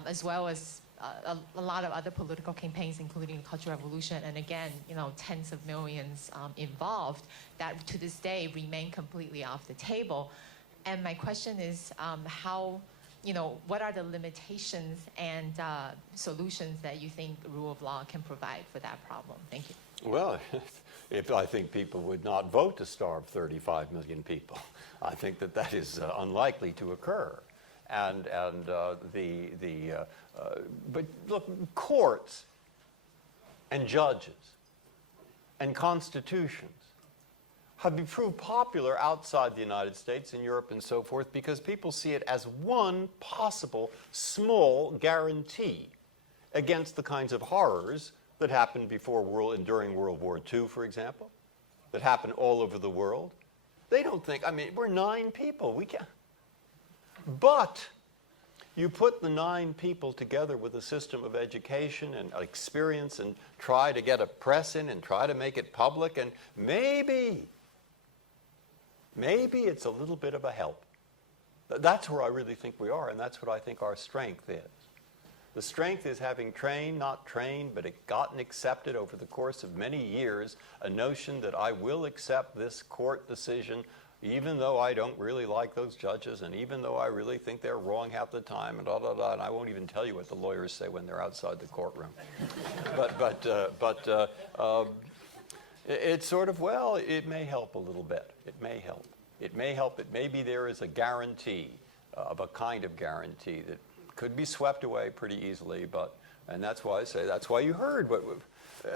as well as a lot of other political campaigns, including the Cultural Revolution, and again, tens of millions involved that to this day remain completely off the table. And my question is, what are the limitations and solutions that you think rule of law can provide for that problem? Thank you. Well, I think people would not vote to starve 35 million people. I think that is unlikely to occur. But look, courts and judges and constitutions have been proved popular outside the United States and Europe and so forth because people see it as one possible small guarantee against the kinds of horrors that happened during World War II, for example, that happened all over the world. They don't think, we're 9 people, we can't. But you put the 9 people together with a system of education and experience and try to get a press in and try to make it public, and maybe it's a little bit of a help. That's where I really think we are, and that's what I think our strength is. The strength is having trained, not trained, but gotten accepted over the course of many years, a notion that I will accept this court decision even though I don't really like those judges, and even though I really think they're wrong half the time, and and I won't even tell you what the lawyers say when they're outside the courtroom. It's sort of, well, it may help a little bit. It may help. It may help that maybe there is a guarantee, of a kind of guarantee that could be swept away pretty easily, and that's why I say, that's why you heard what,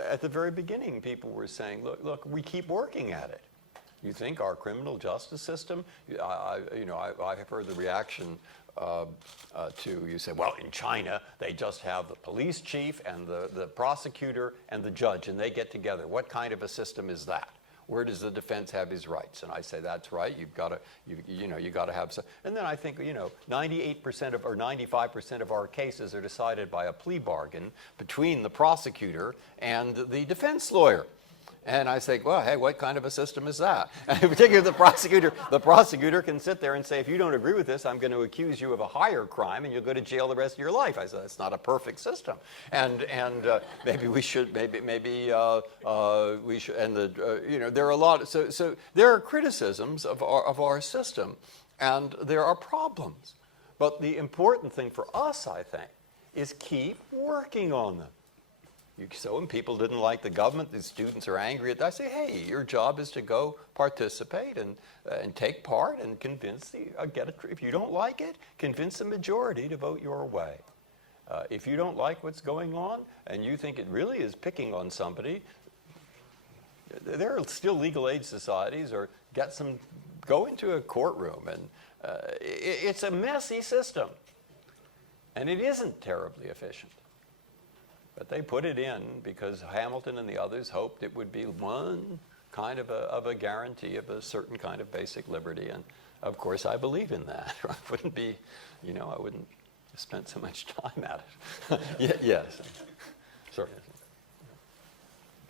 at the very beginning, people were saying, look, we keep working at it. You think our criminal justice system, I've heard the reaction you say, well, in China, they just have the police chief and the prosecutor and the judge, and they get together. What kind of a system is that? Where does the defense have his rights? And I say, that's right. You've got to have some. And then I think, 98% or 95% of our cases are decided by a plea bargain between the prosecutor and the defense lawyer. And I say, well, hey, what kind of a system is that? And particularly the prosecutor can sit there and say, if you don't agree with this, I'm going to accuse you of a higher crime, and you'll go to jail the rest of your life. I said, that's not a perfect system. And maybe we should, maybe we should. And there are a lot. So there are criticisms of our system, and there are problems. But the important thing for us, I think, is keep working on them. So when people didn't like the government, the students are angry at that. I say, hey, your job is to go participate and take part and convince if you don't like it, convince the majority to vote your way. If you don't like what's going on and you think it really is picking on somebody, there are still legal aid societies, or go into a courtroom, and it's a messy system, and it isn't terribly efficient. But they put it in because Hamilton and the others hoped it would be one kind of a guarantee of a certain kind of basic liberty. And of course, I believe in that. I wouldn't have spent so much time at it. Yes. Sorry.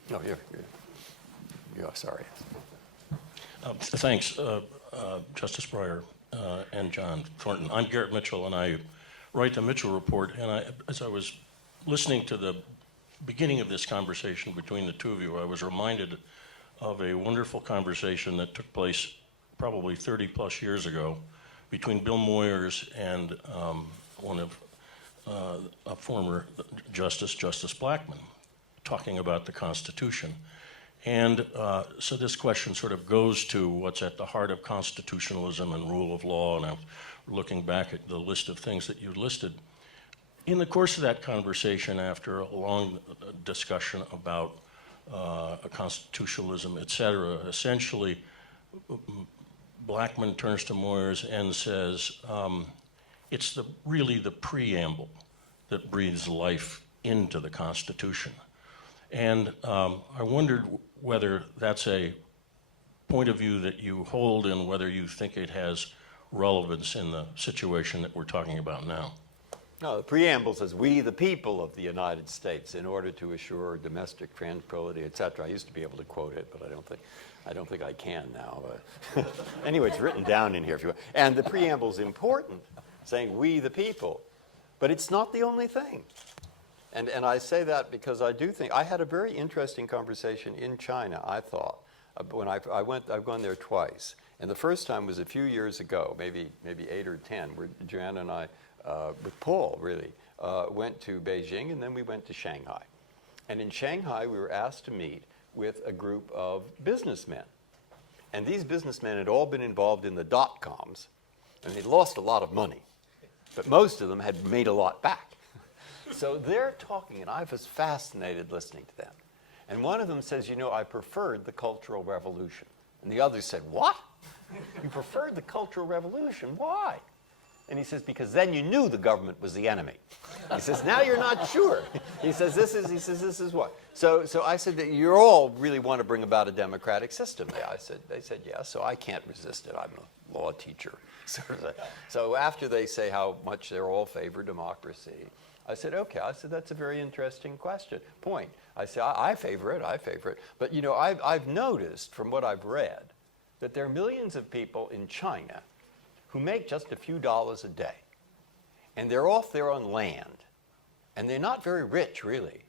No, you're sorry. Thanks, Justice Breyer and John Thornton. I'm Garrett Mitchell, and I write the Mitchell Report. And as I was listening to the beginning of this conversation between the two of you, I was reminded of a wonderful conversation that took place probably 30 plus years ago between Bill Moyers and a former Justice Blackmun, talking about the Constitution. And so this question sort of goes to what's at the heart of constitutionalism and rule of law, and I'm looking back at the list of things that you listed. In the course of that conversation, after a long discussion about constitutionalism, et cetera, essentially Blackmun turns to Moyers and says, it's really the preamble that breathes life into the Constitution. And I wondered whether that's a point of view that you hold and whether you think it has relevance in the situation that we're talking about now. No, the preamble says, "We, the people of the United States, in order to assure domestic tranquility, etc." I used to be able to quote it, but I don't think I can now. Anyway, it's written down in here if you want. And the preamble is important, saying "we, the people," but it's not the only thing. And I say that because I do think I had a very interesting conversation in China. I thought when I've gone there twice, and the first time was a few years ago, maybe 8 or 10, where Joanna and I, with Paul really, went to Beijing, and then we went to Shanghai. And in Shanghai, we were asked to meet with a group of businessmen, and these businessmen had all been involved in the dot-coms, and they'd lost a lot of money, but most of them had made a lot back. So they're talking, and I was fascinated listening to them. And one of them says, I preferred the Cultural Revolution. And the other said, "What? You preferred the Cultural Revolution? Why?" And he says, "Because then you knew the government was the enemy." He says, "Now you're not sure." He says, "This is what?" So I said that you all really want to bring about a democratic system. They said yes, so I can't resist it. I'm a law teacher. So after they say how much they're all favor democracy, I said, okay. I said, that's a very interesting point. I said, I favor it. But, I've noticed from what I've read that there are millions of people in China who make just a few dollars a day. And they're off there on land. And they're not very rich, really.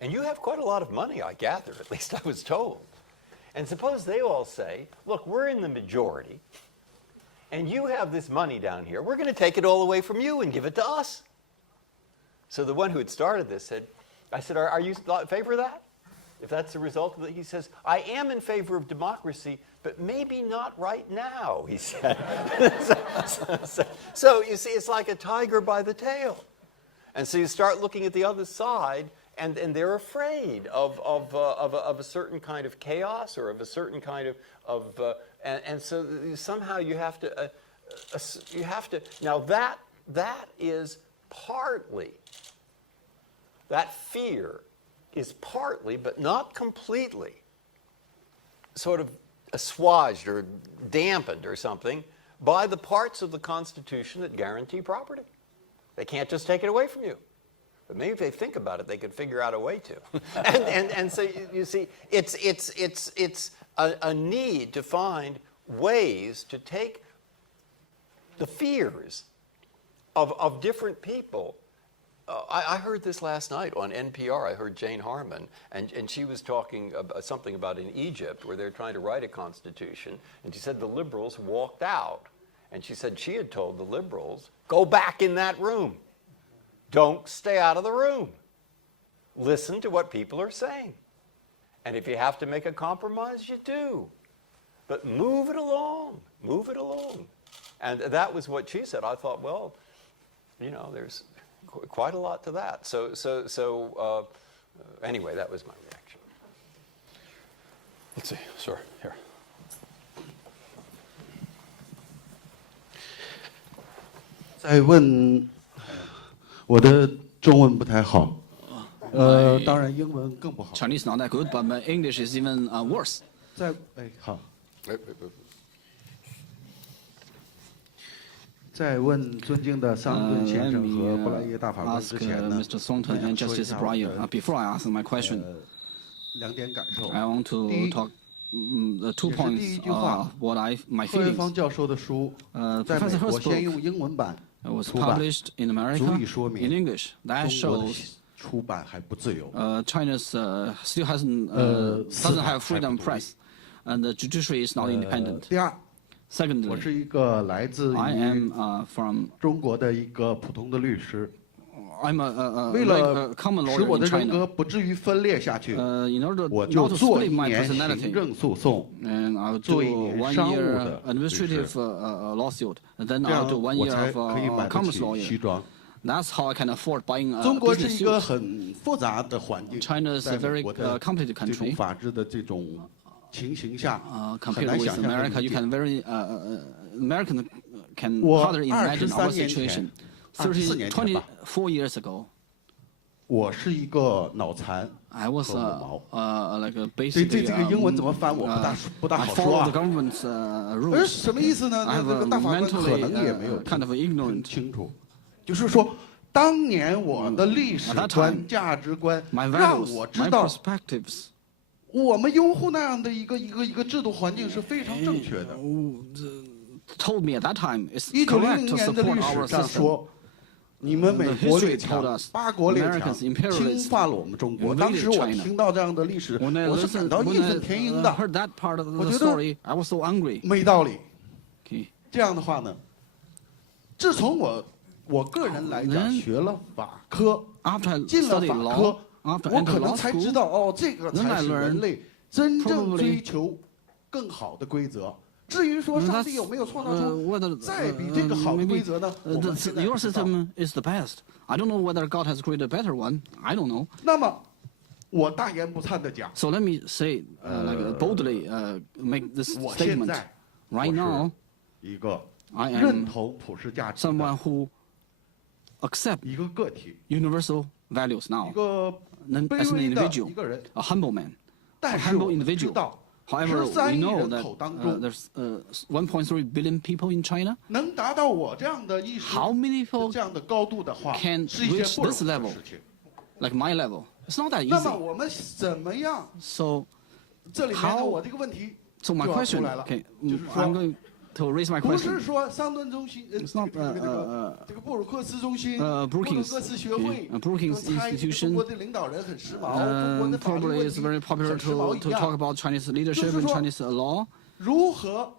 And you have quite a lot of money, I gather. At least I was told. And suppose they all say, look, we're in the majority. And you have this money down here. We're going to take it all away from you and give it to us. So the one who had started this said, I said, are you in favor of that? If that's the result of it, he says, I am in favor of democracy, but maybe not right now, he said. So you see, it's like a tiger by the tail. And so you start looking at the other side, and they're afraid of a certain kind of chaos or of a certain kind of and so somehow you have to now that is partly, that fear is partly, but not completely, sort of assuaged or dampened or something by the parts of the Constitution that guarantee property. They can't just take it away from you. But maybe if they think about it, they could figure out a way to. and so you see, it's a need to find ways to take the fears of different people. I heard this last night on NPR. I heard Jane Harman, and she was talking about something about in Egypt where they're trying to write a constitution, and she said the liberals walked out. And she said she had told the liberals, go back in that room. Don't stay out of the room. Listen to what people are saying. And if you have to make a compromise, you do. But move it along. Move it along. And that was what she said. I thought, well, there's quite a lot to that. So anyway, that was my reaction. Let's see, sir, here.再问，我的中文不太好，当然英文更不好。 Chinese not that good, but my English is even worse. 好。在问尊敬的桑顿先生和布莱耶大法官之前呢， Mr. Thornton and Justice Breyer, before I ask my question, 两点感受。 I want to talk the 2 points. 第一句话， what my 贺元 feelings. 芳教授的书，在美国先用英文版 was 出版， published in America 足以说 in 明 English. That 中国的 shows 出版还不自由。 China's still hasn't doesn't have freedom press, and the judiciary is not independent. 第二，我 Secondly, 是一个来自 I 于 am from 中国的一个普通的律师。 I'm a 为 like 了 a common 使 lawyer 我 in 的人 China. 格不至于分裂下去， In order 我 not 就 to 做 split 一 my 年 personality, 行政诉讼， and I'll 做 do 一年 1 商务 year 的律 administrative 师， lawsuit, and then 这 I'll 样 do 1我 year 才 of 可以买得 commerce 起 lawyer. 西装。 That's how I can afford buying a 中国是 business 一个 suit. 很复杂的环境， China is 在 a 美 very 国的 complicated 这种 country. 法治的这种情形下，很 Compared 难 with 想象和 America, 理 you 解。 can very American can 我 hardly imagine 23 our 年 situation. 前，24年前吧， 24 years ago, 我是一个脑残， I was 和五毛。 like 这 basically 这个英文怎么翻我不大 I 好 follow 说 the 啊。 government's 而 rules. 什么意思呢？ I 那 have 这个大法官可 mentally 能也没有 kind of 听 ignorant. 清楚，就是说，当年我的历史 At that 观、 time, 价值观 My 让 values, 我知 my 道， perspectives. 我们拥护那样的一个制度环境是非常正确的。 Told me at that time it's 1900 correct to 年的历 support our 史上 system. 说，你们美国列 The history 强 told us 八国列强 Americans imperialists 侵犯了我们中国。 invaded 当时我 China. 听到这样的历史， When I 我是感到义愤填膺的， heard that part of 我 the 觉得 story, I was so angry. 没道理。 Okay. 这样的话呢，自从我个人来讲， Then 学了法科， After I 进了 studied 法 law, 科， after 我 I 可 entered 能 law 才知 school, 道哦，这个 then 才 I 是 learned 人类真正 probably 追求更好的规则。至于说上帝有没有创造出 whether 再比这个好的规 maybe 则呢？我们现在 your 不知道。 system is the best. I don't know whether God has created a better one. I don't know. 那么，我大言不惭的讲， So let me say, like boldly, make this 我现 statement. 在 Right 我 now, 是一个 I 认 am 同普世价值 someone 的 who accept 一个个体， universal values 一 now. 个 Then 卑 as an 微的 individual, 一个人。 a humble man, a 但是我 humble 们知 individual. 道， However, 13 we 亿 know 人 that 口当中， there's 1.3 billion people in China. 能达到我这样的意识 How many people 这样的高度的话， can 是一件 reach 不容 this 易的 level? 事情。 Like my level. It's not that 那么 easy. 我们怎么样？ So, 这里面呢， How- 我这个问题 so my 就要出 question, 来了， okay, 就是 I'm 说， going to raise my 不是 question. 说桑顿中心， It's not 这个布鲁克斯中心， Brookings, 布鲁克斯学会 okay, Brookings 说猜这个 institution, 中国的领导人很时髦，中国的法律 probably 问 is 题 very popular 很时髦 to 一 talk 样。 about Chinese leadership 就是 and 说 Chinese law. 如何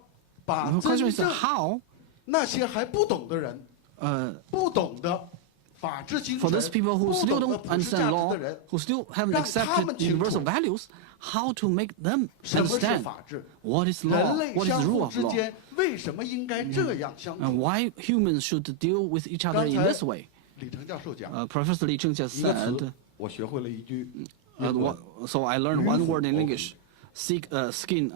把 The 真 question is 正 how 那些还不懂的人，不懂得法治精 for 神， those people who 不 still 懂得 don't 普世价 understand 值 law, 的人， who still haven't 让他们 accepted 清楚 universal values, how to make them 什么是 understand 法治？ what is 人 law, 类 what is 相 the rule 互 of 之 law, 间为什么应该这样相 and 处？ why humans should deal with each other 刚 in 才 this way. 李成教授讲 Professor Li Cheng just 一个 said, 词，我学会了一句 so I learned one word in 迂腐 English, seek skin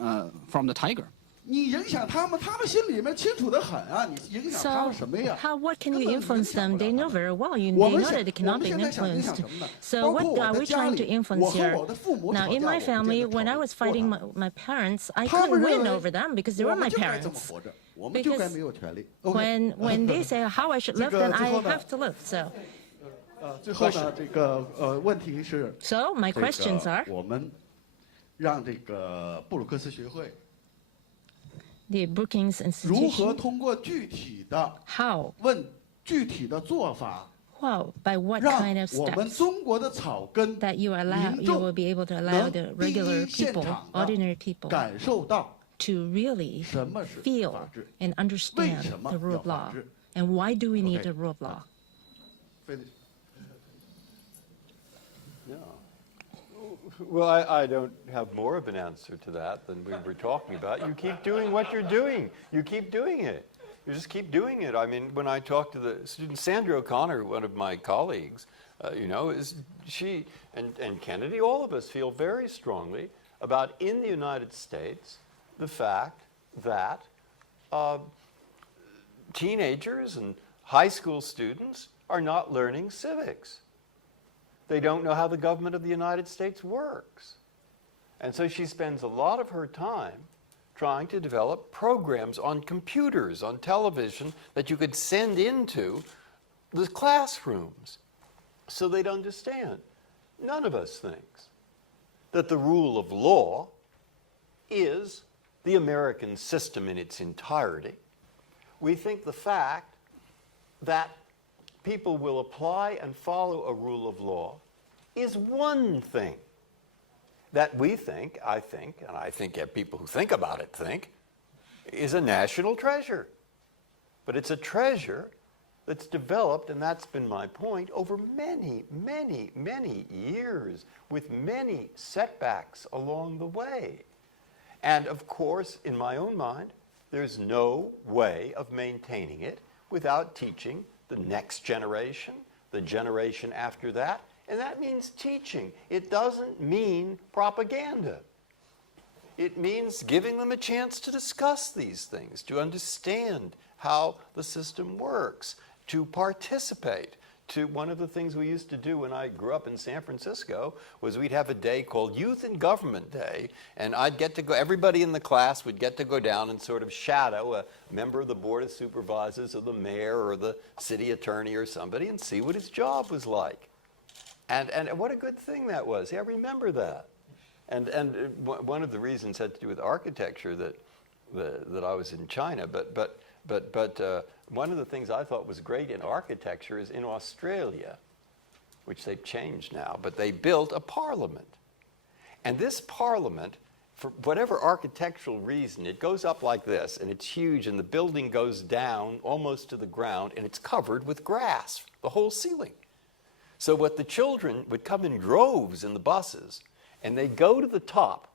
from the tiger. 你影响他们，他们心里面清楚的很啊！你影响他 So 们什么呀？ what can 根 you 本 influence 影响 them? 不 They 了 know 他们。 very well. You, 我 they 们 know 现 that they 我 cannot 们 be 现在想影 influenced. 响什么呢？ So 包括 what 我 are 的 we 家 trying 里 to，influence 我和 here? 我的父母吵 Now, in 架，我 my 不见 family, 得 when I 吵 was 过 fighting 他 my parents, I 他 couldn't 们认 win 为 over them because they 我 were 们 my 就该这么 parents. 活着，我们就该 Because 没有权利。OK， when they say how I should live, 这个 then I 最后呢 have to live.最后呢，这个问题是， So my 这 questions 个 are 我们让这个布鲁克斯学会 the Brookings 如何 Institution. 通过具体的 How? 具体的做法， How? By what 让 kind of 我们 steps 中国的草根 that you 民 will 众 be able to allow 能 the 第 regular 一现 people, 场的 ordinary people, 感受到 to really 什么是 feel 法治。 and 为 understand 什么 the rule 要 of 法 law 治？ and why do we need Okay. the rule of law? Finish. Well, I don't have more of an answer to that than we were talking about. You keep doing what you're doing. You keep doing it. You just keep doing it. I mean, when I talk to the students, Sandra O'Connor, one of my colleagues, is she and Kennedy, all of us feel very strongly about in the United States the fact that teenagers and high school students are not learning civics. They don't know how the government of the United States works. And so she spends a lot of her time trying to develop programs on computers, on television, that you could send into the classrooms so they'd understand. None of us thinks that the rule of law is the American system in its entirety. We think the fact that people will apply and follow a rule of law is one thing that we think, I think, and I think people who think about it think, is a national treasure. But it's a treasure that's developed, and that's been my point, over many, many, many years, with many setbacks along the way. And of course, in my own mind, there's no way of maintaining it without teaching the next generation, the generation after that, and that means teaching. It doesn't mean propaganda. It means giving them a chance to discuss these things, to understand how the system works, to participate, to one of the things we used to do when I grew up in San Francisco was we'd have a day called Youth in Government Day, and I'd get to go, everybody in the class would get to go down and sort of shadow a member of the Board of Supervisors or the mayor or the city attorney or somebody and see what his job was like. And what a good thing that was. Yeah, I remember that. And one of the reasons had to do with architecture that I was in China, but one of the things I thought was great in architecture is in Australia, which they've changed now, but they built a parliament. And this parliament, for whatever architectural reason, it goes up like this, and it's huge, and the building goes down almost to the ground, and it's covered with grass, the whole ceiling. So what the children would come in droves in the buses, and they'd go to the top,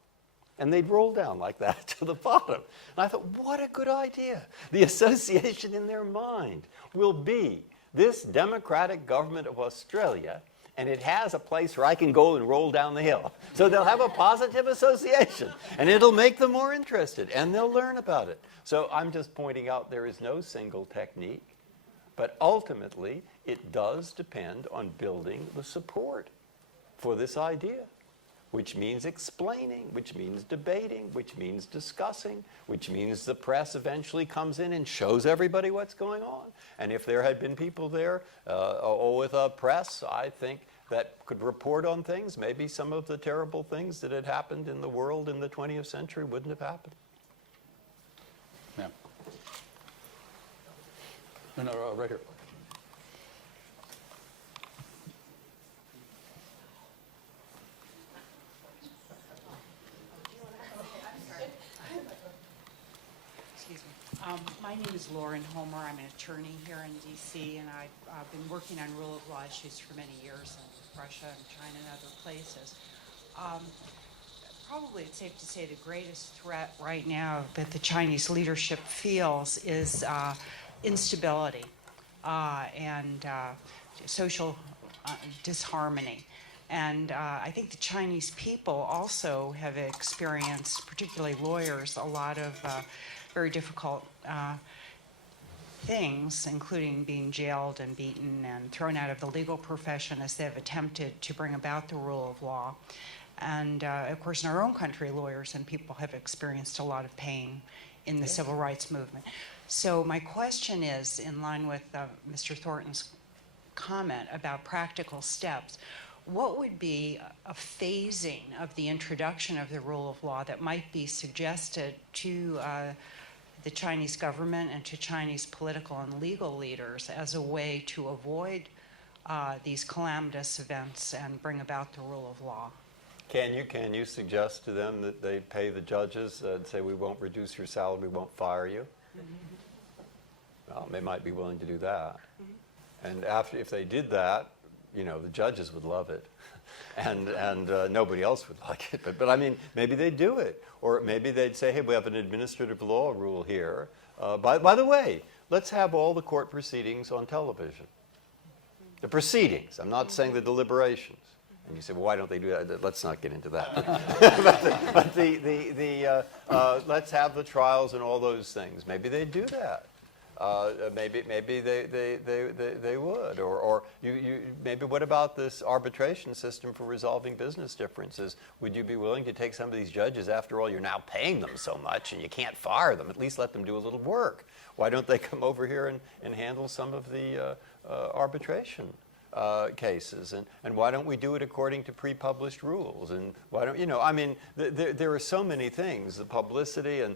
and they'd roll down like that to the bottom. And I thought, what a good idea. The association in their mind will be this democratic government of Australia, and it has a place where I can go and roll down the hill. So they'll have a positive association, and it'll make them more interested, and they'll learn about it. So I'm just pointing out there is no single technique, but ultimately it does depend on building the support for this idea, which means explaining, which means debating, which means discussing, which means the press eventually comes in and shows everybody what's going on. And if there had been people there with a press, I think, that could report on things, maybe some of the terrible things that had happened in the world in the 20th century wouldn't have happened. Yeah. No, right here. My name is Lauren Homer. I'm an attorney here in D.C., and I've been working on rule of law issues for many years in Russia and China and other places. Probably it's safe to say the greatest threat right now that the Chinese leadership feels is instability and social disharmony. And I think the Chinese people also have experienced, particularly lawyers, a lot of very difficult things, including being jailed and beaten and thrown out of the legal profession as they've attempted to bring about the rule of law. And of course, in our own country, lawyers and people have experienced a lot of pain in the civil rights movement. So my question is, in line with Mr. Thornton's comment about practical steps, what would be a phasing of the introduction of the rule of law that might be suggested to the Chinese government and to Chinese political and legal leaders as a way to avoid these calamitous events and bring about the rule of law? Can you suggest to them that they pay the judges and say, we won't reduce your salary, we won't fire you? Well, they might be willing to do that. And if they did that, the judges would love it. And nobody else would like it. But I mean, maybe they'd do it. Or maybe they'd say, hey, we have an administrative law rule here. By the way, let's have all the court proceedings on television. The proceedings. I'm not saying the deliberations. And you say, well, why don't they do that? Let's not get into that. but let's have the trials and all those things. Maybe they'd do that. Maybe they would. Or maybe what about this arbitration system for resolving business differences? Would you be willing to take some of these judges? After all, you're now paying them so much and you can't fire them. At least let them do a little work. Why don't they come over here and handle some of the arbitration cases? And why don't we do it according to pre-published rules? And why don't, I mean, there are so many things, the publicity, and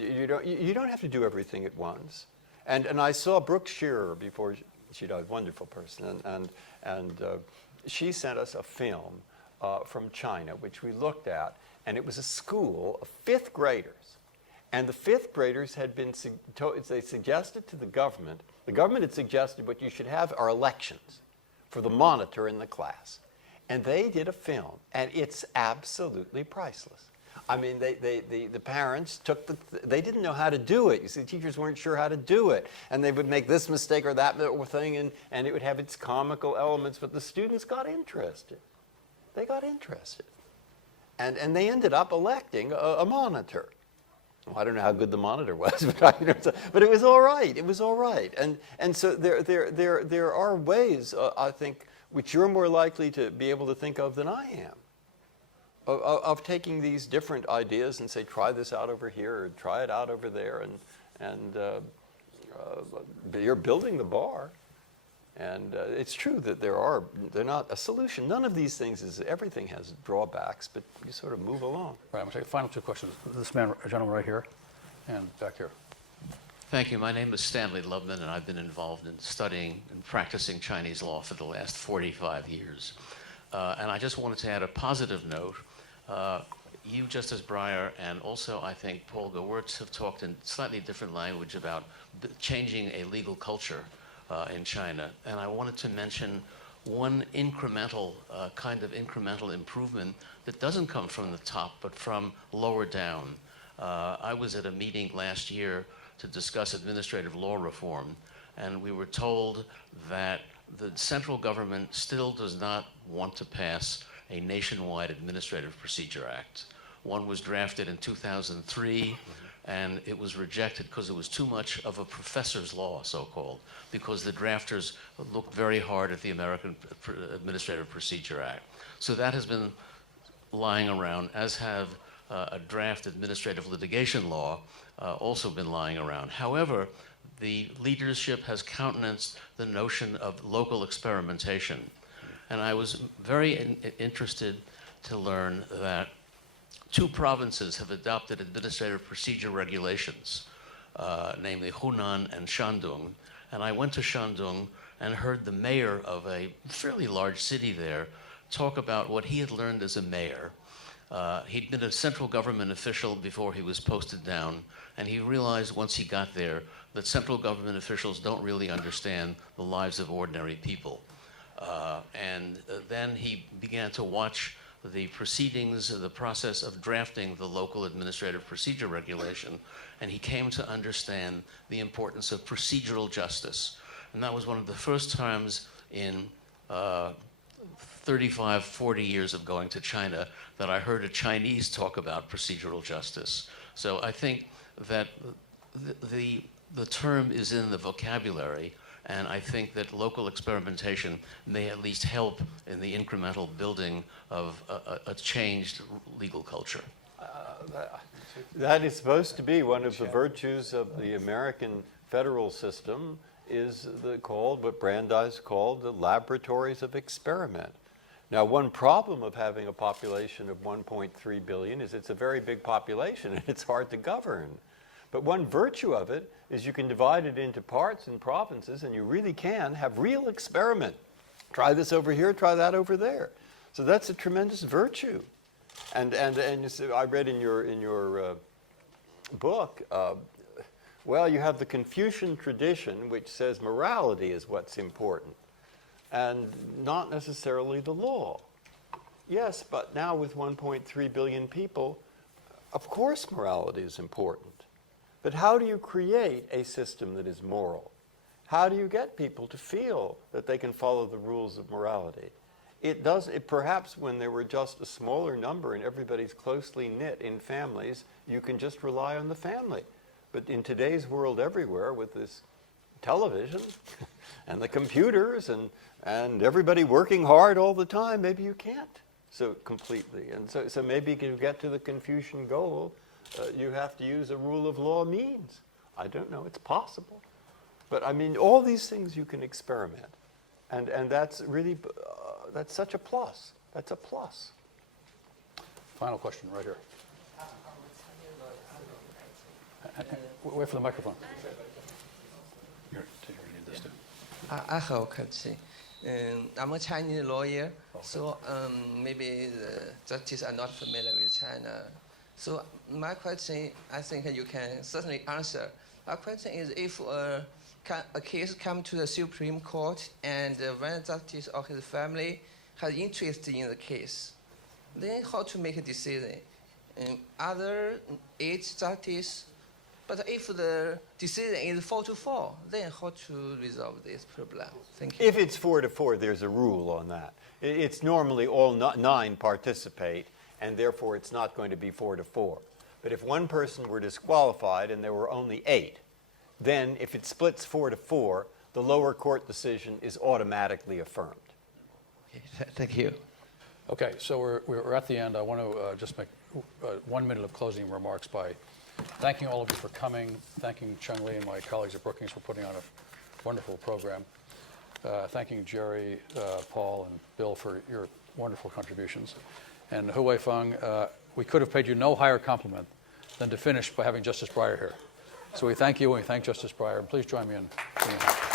you don't have to do everything at once. And I saw Brooke Shearer before she died, wonderful person, and she sent us a film from China, which we looked at, and it was a school of 5th graders. And the 5th graders had been, they suggested to the government had suggested what you should have are elections for the monitor in the class. And they did a film, and it's absolutely priceless. I mean, the parents they didn't know how to do it. You see, teachers weren't sure how to do it. And they would make this mistake or that thing, and it would have its comical elements, but the students got interested. They got interested. And they ended up electing a monitor. Well, I don't know how good the monitor was, but it was all right. It was all right. And so there are ways, I think, which you're more likely to be able to think of than I am, of taking these different ideas and say, try this out over here, or try it out over there, and you're building the bar. And it's true that they're not a solution. None of these things everything has drawbacks, but you sort of move along. Right, I'm going to take the final 2 questions. This man, gentleman right here, and back here. Thank you. My name is Stanley Lubman, and I've been involved in studying and practicing Chinese law for the last 45 years. And I just wanted to add a positive note. You, Justice Breyer, and also I think Paul Gewirtz have talked in slightly different language about changing a legal culture in China. And I wanted to mention one incremental, kind of incremental improvement that doesn't come from the top, but from lower down. I was at a meeting last year to discuss administrative law reform, and we were told that the central government still does not want to pass a nationwide Administrative Procedure Act. One was drafted in 2003, and it was rejected because it was too much of a professor's law, so-called, because the drafters looked very hard at the American Administrative Procedure Act. So that has been lying around, as have a draft administrative litigation law also been lying around. However, the leadership has countenanced the notion of local experimentation. And I was very interested to learn that 2 provinces have adopted administrative procedure regulations, namely Hunan and Shandong. And I went to Shandong and heard the mayor of a fairly large city there talk about what he had learned as a mayor. He'd been a central government official before he was posted down, and he realized once he got there that central government officials don't really understand the lives of ordinary people. Then he began to watch the proceedings, the process of drafting the local administrative procedure regulation, and he came to understand the importance of procedural justice. And that was one of the first times in 35, 40 years of going to China that I heard a Chinese talk about procedural justice. So I think that the term is in the vocabulary, and I think that local experimentation may at least help in the incremental building of a changed legal culture. That is supposed to be one of the virtues of the American federal system, is what Brandeis called the laboratories of experiment. Now, one problem of having a population of 1.3 billion is it's a very big population and it's hard to govern. But one virtue of it is you can divide it into parts and provinces, and you really can have real experiment. Try this over here, try that over there. So that's a tremendous virtue. And I read in your book, well, you have the Confucian tradition, which says morality is what's important, and not necessarily the law. Yes, but now with 1.3 billion people, of course morality is important. But how do you create a system that is moral? How do you get people to feel that they can follow the rules of morality? Perhaps when there were just a smaller number and everybody's closely knit in families, you can just rely on the family. But in today's world everywhere, with this television and the computers and everybody working hard all the time, maybe you can't so completely. And so maybe to get to the Confucian goal, you have to use a rule of law means. I don't know, it's possible. But I mean, all these things you can experiment. And that's really, that's such a plus. That's a plus. Final question right here. Wait for the microphone. Here, you need this too. I have a question. I'm a Chinese lawyer, so maybe the judges are not familiar with China. So my question, I think you can certainly answer. My question is, if a case comes to the Supreme Court and one justice or his family has interest in the case, then how to make a decision? Other 8 justices, but if the decision is 4-4, then how to resolve this problem? Thank you. If it's 4-4, there's a rule on that. It's normally all 9 participate, and therefore it's not going to be 4-4. But if one person were disqualified and there were only 8, then if it splits 4-4, the lower court decision is automatically affirmed. Okay, thank you. Okay, so we're at the end. I want to just make 1 minute of closing remarks by thanking all of you for coming, thanking Chung Lee and my colleagues at Brookings for putting on a wonderful program, thanking Jerry, Paul, and Bill for your wonderful contributions. And Hu Wei Feng, we could have paid you no higher compliment than to finish by having Justice Breyer here. So we thank you and we thank Justice Breyer. And please join me in singing.